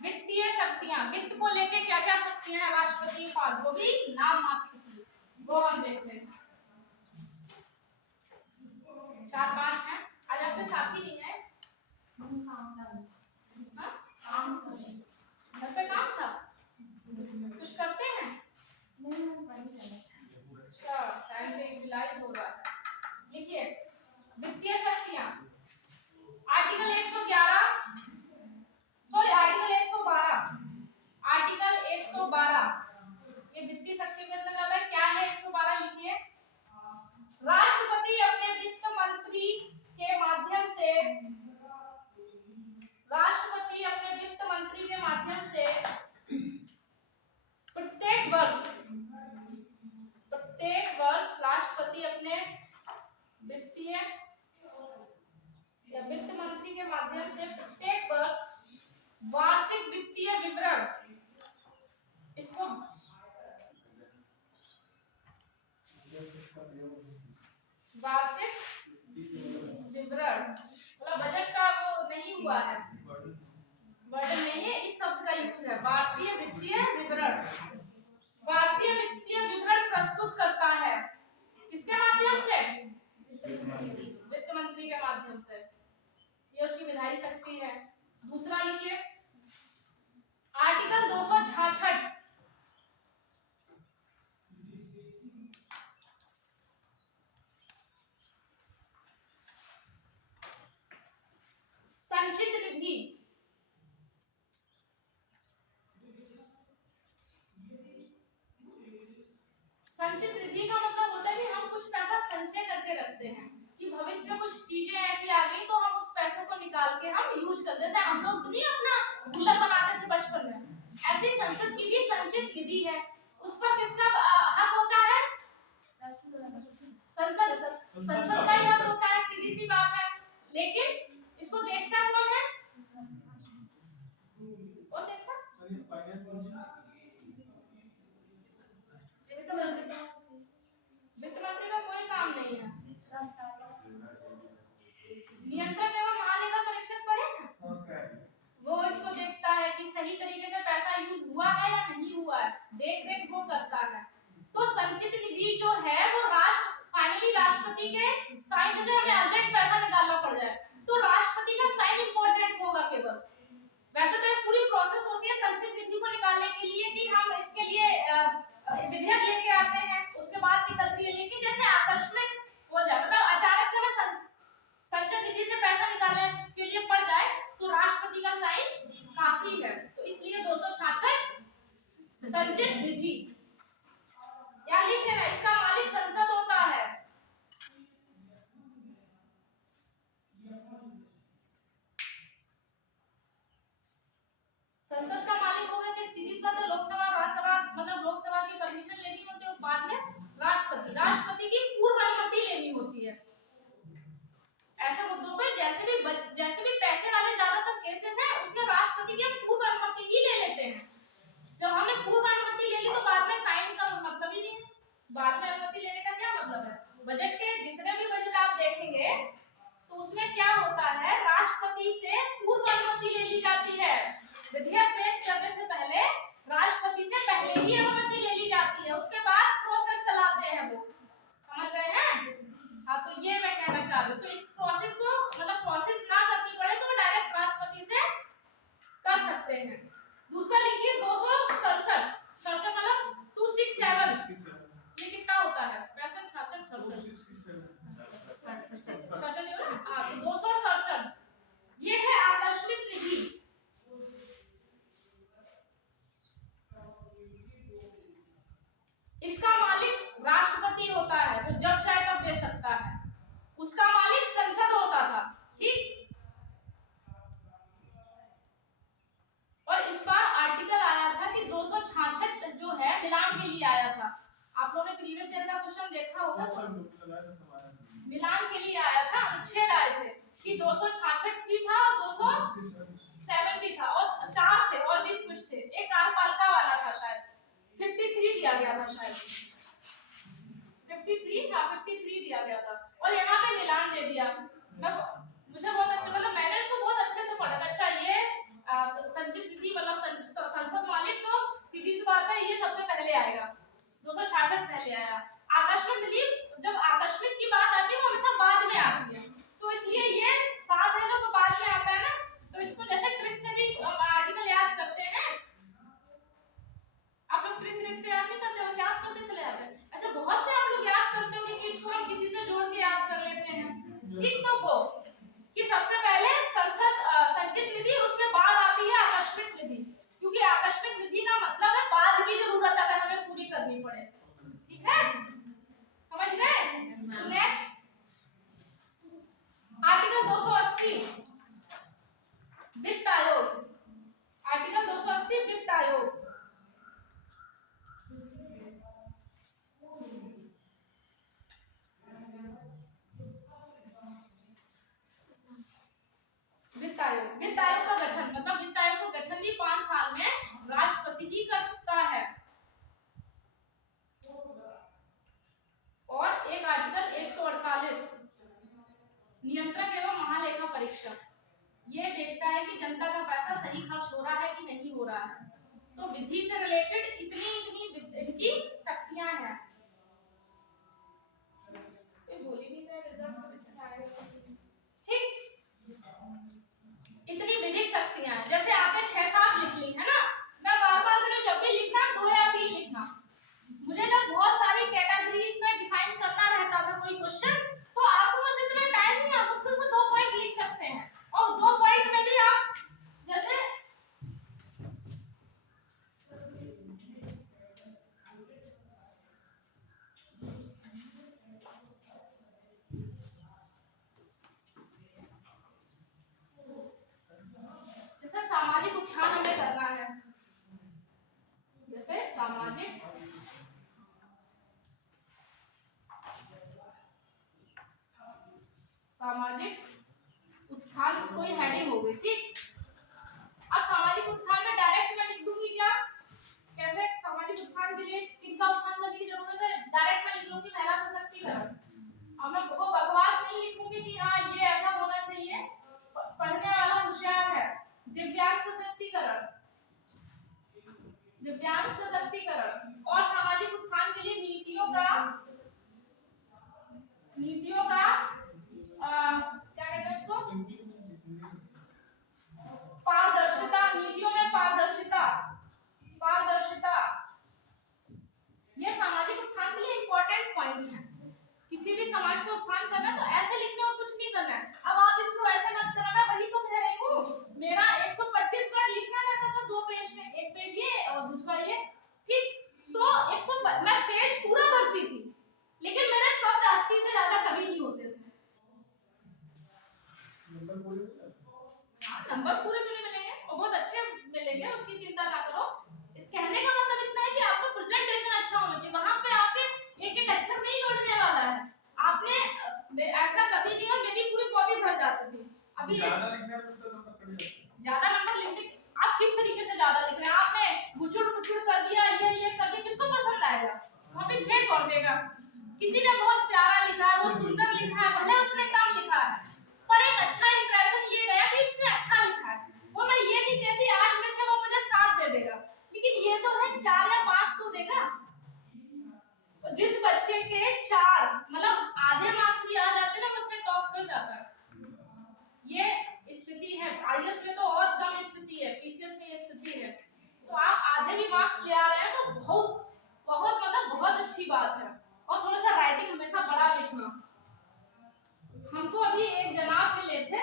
वित्तीय शक्तियां, वित्त को लेके क्या क्या शक्तियां हैं राष्ट्रपति के पास, वो भी नाम मात्र की, वो हम देखते हैं। 4-5 हैं। आज आपके साथी नहीं है? हाँ? घर पे काम था, कुछ करते हैं? अच्छा, टाइम पे यूटिलाइज हो रहा है। लिखिए वित्तीय शक्तियां, आर्टिकल 111, सॉरी आर्टिकल 112, आर्टिकल 112 ये वित्तीय शक्तियों के अंदर आता है। क्या है 112? लिखिए, राष्ट्रपति अपने वित्त मंत्री के माध्यम से, राष्ट्रपति अपने वित्त मंत्री के माध्यम से प्रत्येक वर्ष राष्ट्रपति अपने वित्तीय या वित्त मंत्री के माध्यम से प्रत्येक वर्ष वार्षिक वित्तीय विवरण, इसको वार्षिक विवरण मतलब बजट का वो नहीं हुआ है, वर्ड नहीं है, इस शब्द का यूज है, वार्षिक वित्तीय विवरण। वार्षिक वित्तीय विवरण प्रस्तुत करता है किसके माध्यम से? वित्त मंत्री के माध्यम से। ये उसकी विधायी शक्ति है। दूसरा लिखिए आर्टिकल 266, संचित निधि। संचित निधि का मतलब होता है कि हम कुछ पैसा संचय करके रखते हैं कि भविष्य में कुछ चीजें ऐसी आ गई तो हम उस पैसों को निकाल के हम यूज कर, जैसे हम लोग नहीं अपना गुल्लक बनाते थे बचपन में, ऐसे ही संसद की भी संचित निधि है। उस पर किसका हक होता है? संसद का ही हक होता है, सीधी सी बात है। लेकिन इसको देखता कौन है? कौन देखता? वित्त मंत्री का कोई काम नहीं है। नियंत्रक एवं महालेखा परीक्षक पढ़े हैं? वो इसको देखता है कि सही तरीके से पैसा यूज हुआ है या नहीं हुआ है, देख रेख वो करता है। तो संचित निधि जो है वो फाइनली राष्ट्रपति के साइन, जैसे हमें अर्जेंट पैसा निकालना पड़ जाए तो राष्ट्रपति का साइन इंपॉर्टेंट होगा केवल। वैसे तो एक पूरी प्रोसेस होती है संचित निधि को निकालने के लिए कि हम इसके लिए विधेयक लेके आते हैं, उसके बाद निकलती है, लेकिन जैसे आकस्मिक हो जाए, मतलब अचानक से हमें संचित निधि से पैसा निकालने के लिए पड़ जाए तो राष्ट्रपति का साइन काफी है। तो इसलिए 266 संचित निधि या लिख लेना, इसका मालिक संसद होता है। संसद का मालिक होगा कि सीधी बात है, लोकसभा राज्यसभा मतलब लोकसभा की परमिशन लेनी होती है और बाद में राष्ट्रपति की पूर्व अनुमति लेनी होती है। ऐसे मुद्दों पे जैसे भी पैसे वाले ज्यादातर केसेस हैं उसमें राष्ट्रपति की पूर्व अनुमति ही ले लेते हैं। जब हमने पूर्व अनुमति ले ली तो बाद में देखा होगा तो सब लोग लगाया था, सब आया था। मिलान के लिए आया था, अनुच्छेद आए थे कि 266 भी था और 207 भी था और 4 थे और भी कुछ थे, एक कार्यपालिका वाला था शायद 53 दिया गया था शायद 53 था, 53 दिया गया था और यहाँ पे मिलान दे दिया। मुझे बहुत अच्छा, मतलब मैंने इसको बहुत अच्छे से पढ़ा था। अच्छा ये संचित तिथि मतलब संसद मालिक तो सीधी सी बात है, ये सबसे पहले आएगा, 266 पहले आया। आकस्मिक विधि, जब आकस्मिक की बात आती है वो हमेशा बाद में आती है, तो इसलिए ये 7 है तो बाद में आता है ना, तो इसको जैसे ट्रिक से भी आर्टिकल याद करते हैं, आप लोग ट्रिक से याद नहीं करते, बस याद करते चले जाते हैं। ऐसे बहुत से आप लोग याद करते होंगे कि इसको हम किसी से जोड़ के याद कर लेते हैं, ठीक। तो वो कि सबसे पहले संचित निधि, उसके बाद आती है आकस्मिक निधि, क्योंकि आकस्मिक निधि का मतलब है बाद की जरूरत अगर हमें पूरी करनी पड़े, ठीक है, समझ गए। नेक्स्ट आर्टिकल 280 वित्त आयोग, आर्टिकल 280 वित्त आयोग। वित्त आयोग, वित्त आयोग का गठन मतलब वित्त आयोग का गठन भी 5 साल में राष्ट्रपति ही करता है। और एक आर्टिकल 148 नियंत्रक एवं महालेखा परीक्षक, ये देखता है कि जनता का पैसा सही खर्च हो रहा है कि नहीं हो रहा है। तो विधि से रिलेटेड इतनी इनकी शक्तियां हैं। बोल ही नहीं रहे रिजल्ट कैसे आएगा, ठीक। इतनी विधिक शक्तियां हैं, जैसे आपने 6-7 लिख ली है ना, मैं बार-बार करूं, जब भी लिखना 2 या 3 लिखना। मुझे जब बहुत सारी कैटेगरीज में डिफाइन करना रहता था कोई क्वेश्चन, तो आपको बस इतना टाइम नहीं, आप मुश्किल से 2 पॉइंट लिख सकते हैं, और 2 पॉइंट में भी आप जैसे सामाजिक उत्थान हमें करना है, जैसे सामाजिक उत्थान कोई हेडिंग हो गई, ठीक। अब सामाजिक उत्थान में डायरेक्ट मैं लिख दूंगी क्या, कैसे सामाजिक उत्थान के लिए किसका उत्थान करने की जरूरत है, डायरेक्ट मैं लिख लूंगी महिला सशक्तिकरण। अब मैं वो बकवास नहीं लिखूंगी कि हाँ ये ऐसा होना चाहिए, पढ़ने वाला होशियार है। दिव्यांग सशक्तिकरण, दिव्यांग सशक्तिकरण और सामाजिक उत्थान के लिए नीतियों का क्या कहते हैं इसको, पारदर्शिता, नीतियों में पारदर्शिता, ये सामाजिक उत्थान के लिए इंपॉर्टेंट पॉइंट है। किसी भी समाज का उत्थान करना तो ऐसे लिखने और कुछ नहीं करना है। अब आप इसको ऐसे मत करना, मैं वही तो कह रही हूँ, मेरा 125 वर्ड लिखना रहता था 2 पेज में, एक पेज ये और दूसरा ये, ठीक। तो 100 मैं पेज पूरा भरती थी, लेकिन मेरे शब्द 80 से ज्यादा कभी नहीं होते थे। नंबर पूरे क्यों नहीं मिलेंगे, वो बहुत अच्छे मिलेंगे, उसकी चिंता ना करो। कहने का मतलब इतना है कि आपका प्रेजेंटेशन अच्छा होना चाहिए, वहां पे आपसे एक अक्षर नहीं जोड़ने वाला है। आपने ऐसा कभी नहीं, और मेरी पूरी कॉपी भर जाती थी। अभी ज्यादा नंबर लिखने, आप किस तरीके से ज्यादा लिख रहे हैं, आपने गुचुड़ कर दिया, ये कर दिया, किसको पसंद आएगा, वहां पे फेंक कर देगा। किसी ने बहुत प्यारा लिखा है, बहुत सुंदर लिखा है, भले उसने कम लिखा है, पर एक अच्छा इंप्रेशन ये गया कि इसने अच्छा लिखा है। वो मैं ये नहीं कहती 8 में से वो मुझे 7 दे देगा, लेकिन ये तो है 4 या 5 तो देगा। जिस बच्चे के 4 मतलब आधे मार्क्स भी आ जाते हैं ना, बच्चा टॉप कर जाता है। ये स्थिति है, आईएएस में तो और कम स्थिति है, पीसीएस में ये स्थिति है। तो आप आधे भी मार्क्स ले आ रहे हैं तो बहुत मतलब बहुत अच्छी बात है। और थोड़ा सा राइटिंग हमेशा बड़ा लिखना। हमको अभी एक जनाब मिले थे,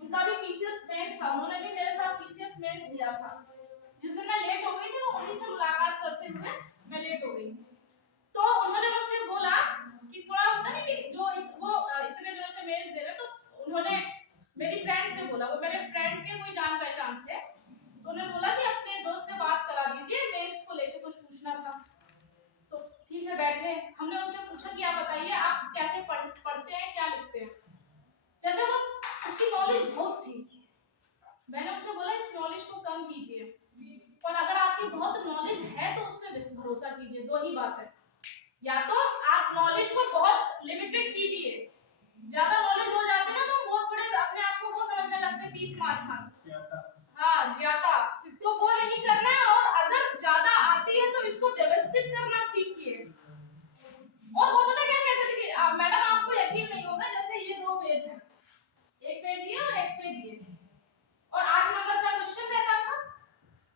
उनका भी पीसीएस मैथ्स था, उन्होंने भी मेरे साथ पीसीएस मैथ्स दिया था। जिस दिन मैं लेट हो गई थी, वो उन्हीं से मुलाकात करते हुए मैं लेट हो गई, तो उन्होंने मुझसे बोला कि थोड़ा होता नहीं कि जो वो इतने दिनों से मैथ्स दे रहे, तो उन्होंने मेरी फ्रेंड से बोला, वो मेरे फ्रेंड के कोई जान पहचान थे, तो उन्होंने बोला कि अपने दोस्त से बात करा दीजिए, मैथ्स को लेके कुछ पूछना था। तो ठीक है, बैठे, हमने उनसे पूछा कि कम कीजिए, और अगर आपकी बहुत नॉलेज है तो उस पर भरोसा कीजिए। दो ही बात है, या तो आप नॉलेज को बहुत लिमिटेड कीजिए, ज्यादा नॉलेज हो जाते ना तो बहुत बड़े अपने आप को वो समझने लगते 30 मार्क्स हाँ ज्यादा, तो वो नहीं करना है। और अगर ज्यादा आती है तो इसको व्यवस्थित करना सीखिए। और वो पता क्या कहते थे कि मैडम आपको यकीन नहीं होगा, जैसे ये 2 पेज हैं, एक पेज ये और एक पेज ये, और 8 नंबर का क्वेश्चन रहता था,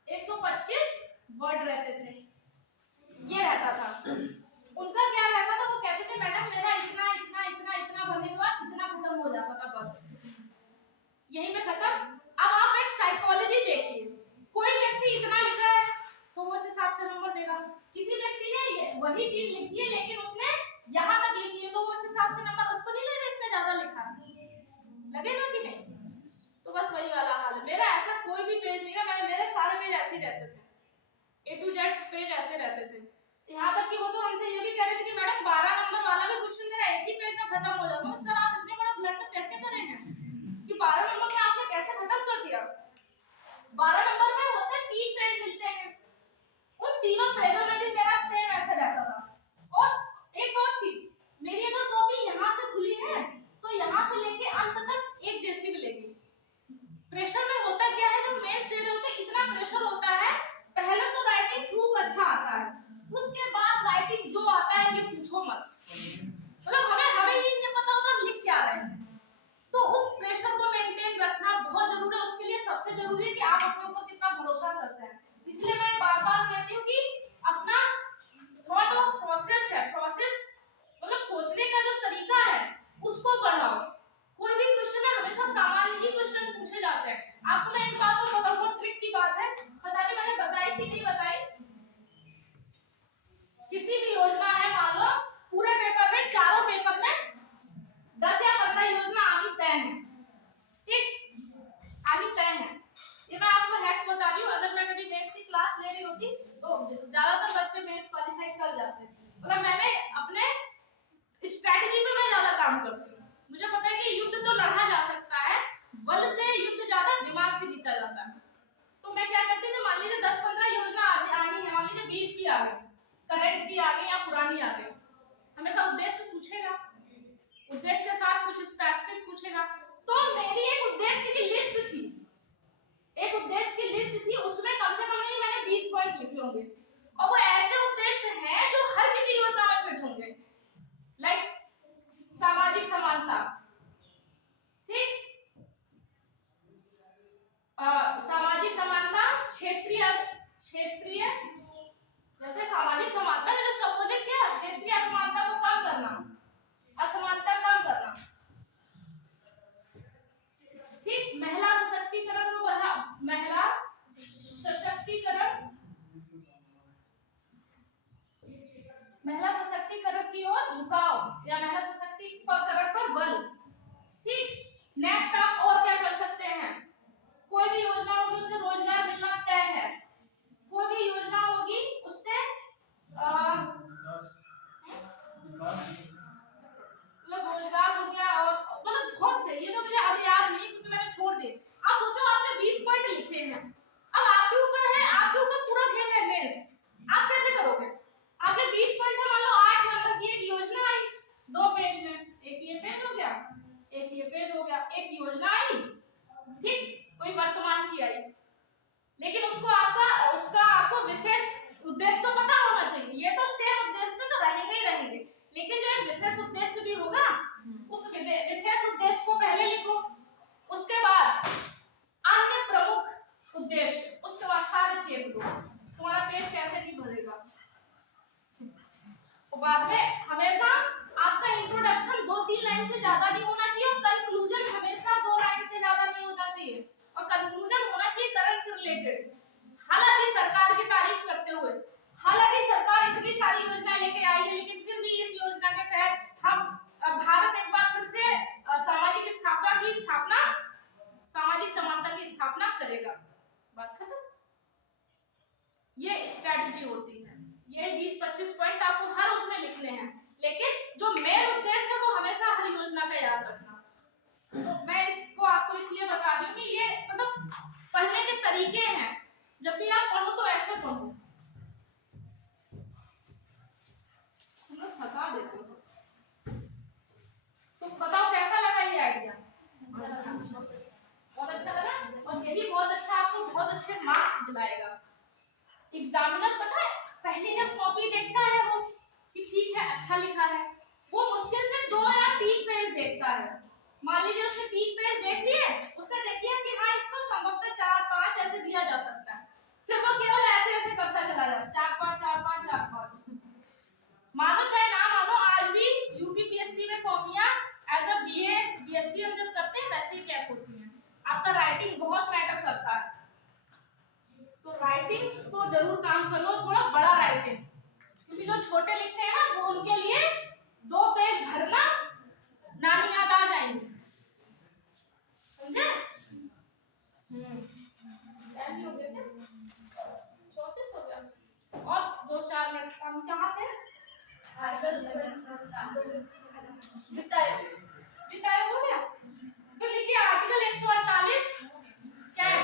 125 वर्ड रहते थे, ये रहता था। उनका क्या रहता था, वो कहते थे मैडम मेरा इतना इतना इतना इतना भरने के बाद इतना खत्म हो जाता था, बस यही में खत्म। अब आप एक साइकोलॉजी देखिए, कोई व्यक्ति इतना लिखा है तो वो उस हिसाब से नंबर देगा, किसी व्यक्ति ने वही चीज लिखी है लेकिन उसने यहाँ तक लिखी है तो वो उस हिसाब से नंबर उसको नहीं लगेगा, इसने ज्यादा लिखा लगेगा कि नहीं। तो बस वही वाला हाल है। मेरा ऐसा कोई भी पेज नहीं है, मेरे सारे पेज ऐसे ही रहते थे, A to Z पेज ऐसे रहते थे। यहाँ तक कि वो तो हमसे ये भी कह रहे थे कि मैडम 12 नंबर वाला भी क्वेश्चन मेरा एक ही पेज में खत्म हो जाता है। सर आप इतने बड़ा ब्लंडर कैसे करे हैं कि 12 नंबर में आपने कैसे खत्म कर दिया। 12 नंबर में होते 3 पेज मिलते हैं, उन तीनों पेजों में भी मेरा सेम ऐसे रहता था। और एक और चीज, मेरी अगर कॉपी यहाँ से खुली है तो यहाँ से लेके अंत तक एक जैसी मिलेगी। प्रेशर में होता क्या है, जब मेंस दे रहे होते इतना प्रेशर होता है, पहले तो राइटिंग प्रूफ अच्छा आता है, उसके बाद राइटिंग जो आता है ये पूछो मत, मतलब हमें ही नहीं पता होता हम लिख क्या रहे हैं। तो उस प्रेशर को मेंटेन रखना बहुत जरूरी है। उसके लिए सबसे जरूरी है कि आप अपने ऊपर कितना भरोसा करते हैं। इसलिए मैं बार-बार कहती हूँ कि अपना थॉट और प्रोसेस है, प्रोसेस मतलब सोचने का जो तरीका है उसको बढ़ाओ। कोई भी क्वेश्चन है हमेशा सामान्य ही क्वेश्चन पूछे जाते हैं। आपको मैं एक बात और बताऊं, बहुत ट्रिक की बात है, पता नहीं मैंने बताई कि नहीं बताई। किसी भी योजना है, मान लो पूरे पेपर में, चारों पेपर में 10 या 15 योजना आनी तय है, ठीक, आनी तय है। ये मैं आपको हैक्स बता रही हूँ। अगर मैं कभी मेंस की क्लास ले रही होती तो ज्यादातर बच्चे मेंस क्वालिफाई कर जाते हैं। मतलब मैंने अपने स्ट्रेटजी पे मैं ज्यादा काम करती हूँ। मुझे पता है कि युद्ध तो लड़ा जा सकता है, बल से युद्ध ज्यादा दिमाग से जीता जाता है। तो मैं क्या करती थी, मान लीजिए 10-15 योजना आनी है, मान लीजिए 20 भी आ गई, करंट की आ गई या पुरानी आ गई, हमेशा उद्देश्य पूछेगा, उद्देश्य के साथ कुछ स्पेसिफिक पूछेगा। तो मेरी एक उद्देश्य की लिस्ट थी, एक उद्देश्य की लिस्ट थी, उसमें कम से कम नहीं मैंने 20 पॉइंट लिखे होंगे, और वो ऐसे उद्देश्य हैं जो हर किसी योजना में फिट होंगे। लाइक सामाजिक समानता, ठीक, सामाजिक समानता, क्षेत्रीय जैसे सामाजिक समानता का जस्ट अपोजिट क्या है, क्षेत्रीय असमानता को कम करना, असमानता कम करना, ठीक, महिला सशक्तिकरण को बढ़ा, महिला सशक्तिकरण की ओर झुकाव या महिला सशक्तिकरण पर बल, ठीक। नेक्स्ट आप और क्या कर सकते हैं, कोई भी योजना होगी उससे रोजगार मिलना तय है, कोई भी योजना होगी उससे मतलब रोजगार हो गया, और मतलब बहुत से, ये तो मुझे अब याद नहीं क्योंकि मैंने छोड़ दिए। आप सोचो आपने 20 पॉइंट लिखे हैं, अब आपके ऊपर है, आपके ऊपर पूरा खेल है मेंस, आप कैसे करोगे। आपने 20 पॉइंट है, मान लो 8 नंबर की एक योजना आई 2 पेज में, एक ये पेज हो गया, एक ये पेज हो गया, एक योजना आई, ठीक, कोई वर्तमान की आई, लेकिन उसका आपको विशेष उद्देश्य तो पता होना चाहिए। ये तो सेम उद्देश्य तो रहेंगे ही रहेंगे, लेकिन जो एक विशेष उद्देश्य भी होगा, उस विशेष उद्देश्य को पहले लिखो, उसके बाद अन्य प्रमुख उद्देश्य, उसके बाद सारे चेप दो, तुम्हारा पेज कैसे नहीं भरेगा। तो बाद में हमेशा आपका इंट्रोडक्शन 2-3 लाइन से ज्यादा नहीं होना चाहिए, और कंक्लूजन हमेशा 2 लाइन से ज्यादा नहीं होना चाहिए, और कंक्लूजन होना चाहिए करंट से रिलेटेड। हालांकि सरकार की तारीफ करते हुए, हालांकि सरकार इतनी सारी योजनाएं लेके आई है, लेकिन फिर भी इस योजना के तहत हम भारत एक बार फिर से सामाजिक समानता की स्थापना करेगा, बात खत्म। ये स्ट्रेटजी होती है, ये 20-25 पॉइंट आपको हर उसमें लिखने हैं, लेकिन जो मेन उद्देश्य है वो हमेशा हर योजना का याद रखना। तो मैं इसको आपको इसलिए बता रही हूँ कि ये मतलब पढ़ने के तरीके हैं। जब भी आप पढ़ो तो ऐसे पढ़ो, तुम लोग थका देते हो। तो बताओ कैसा लगा ये आइडिया? बहुत अच्छा लगा, और ये भी बहुत अच्छा, आपको बहुत अच्छे मार्क्स दिलाएगा। एग्जामिनर पता है पहले जब कॉपी देखता है वो कि ठीक है अच्छा लिखा है, वो मुश्किल से 2 या 3 पेज देखता है। मान लीजिए उसने 3 पेज देख लिए, उसने देख लिया कि हाँ इसको संभवतः 4-5 ऐसे दिया जा सकता है, फिर वो केवल ऐसे ऐसे करता चला जाता, 4-5 4-5 4-5। मानो चाहे ना मानो, आज भी यूपीपीएससी में कॉपियां एज अ बीए बीएससी हम जब करते हैं वैसे ही चेक होती हैं। आपका राइटिंग बहुत मैटर करता है, तो राइटिंग तो जरूर काम करो, थोड़ा बड़ा राइटिंग, क्योंकि जो छोटे लिखते हैं ना वो उनके लिए 2 पेज भरना नानी याद आ जाएंगे, समझे? टाइम हो गया क्या? 34 हो गया, और 2-4 मिनट हम कहाँ थे? जिताए हो गया, फिर लिखिए आर्टिकल 148 क्या है?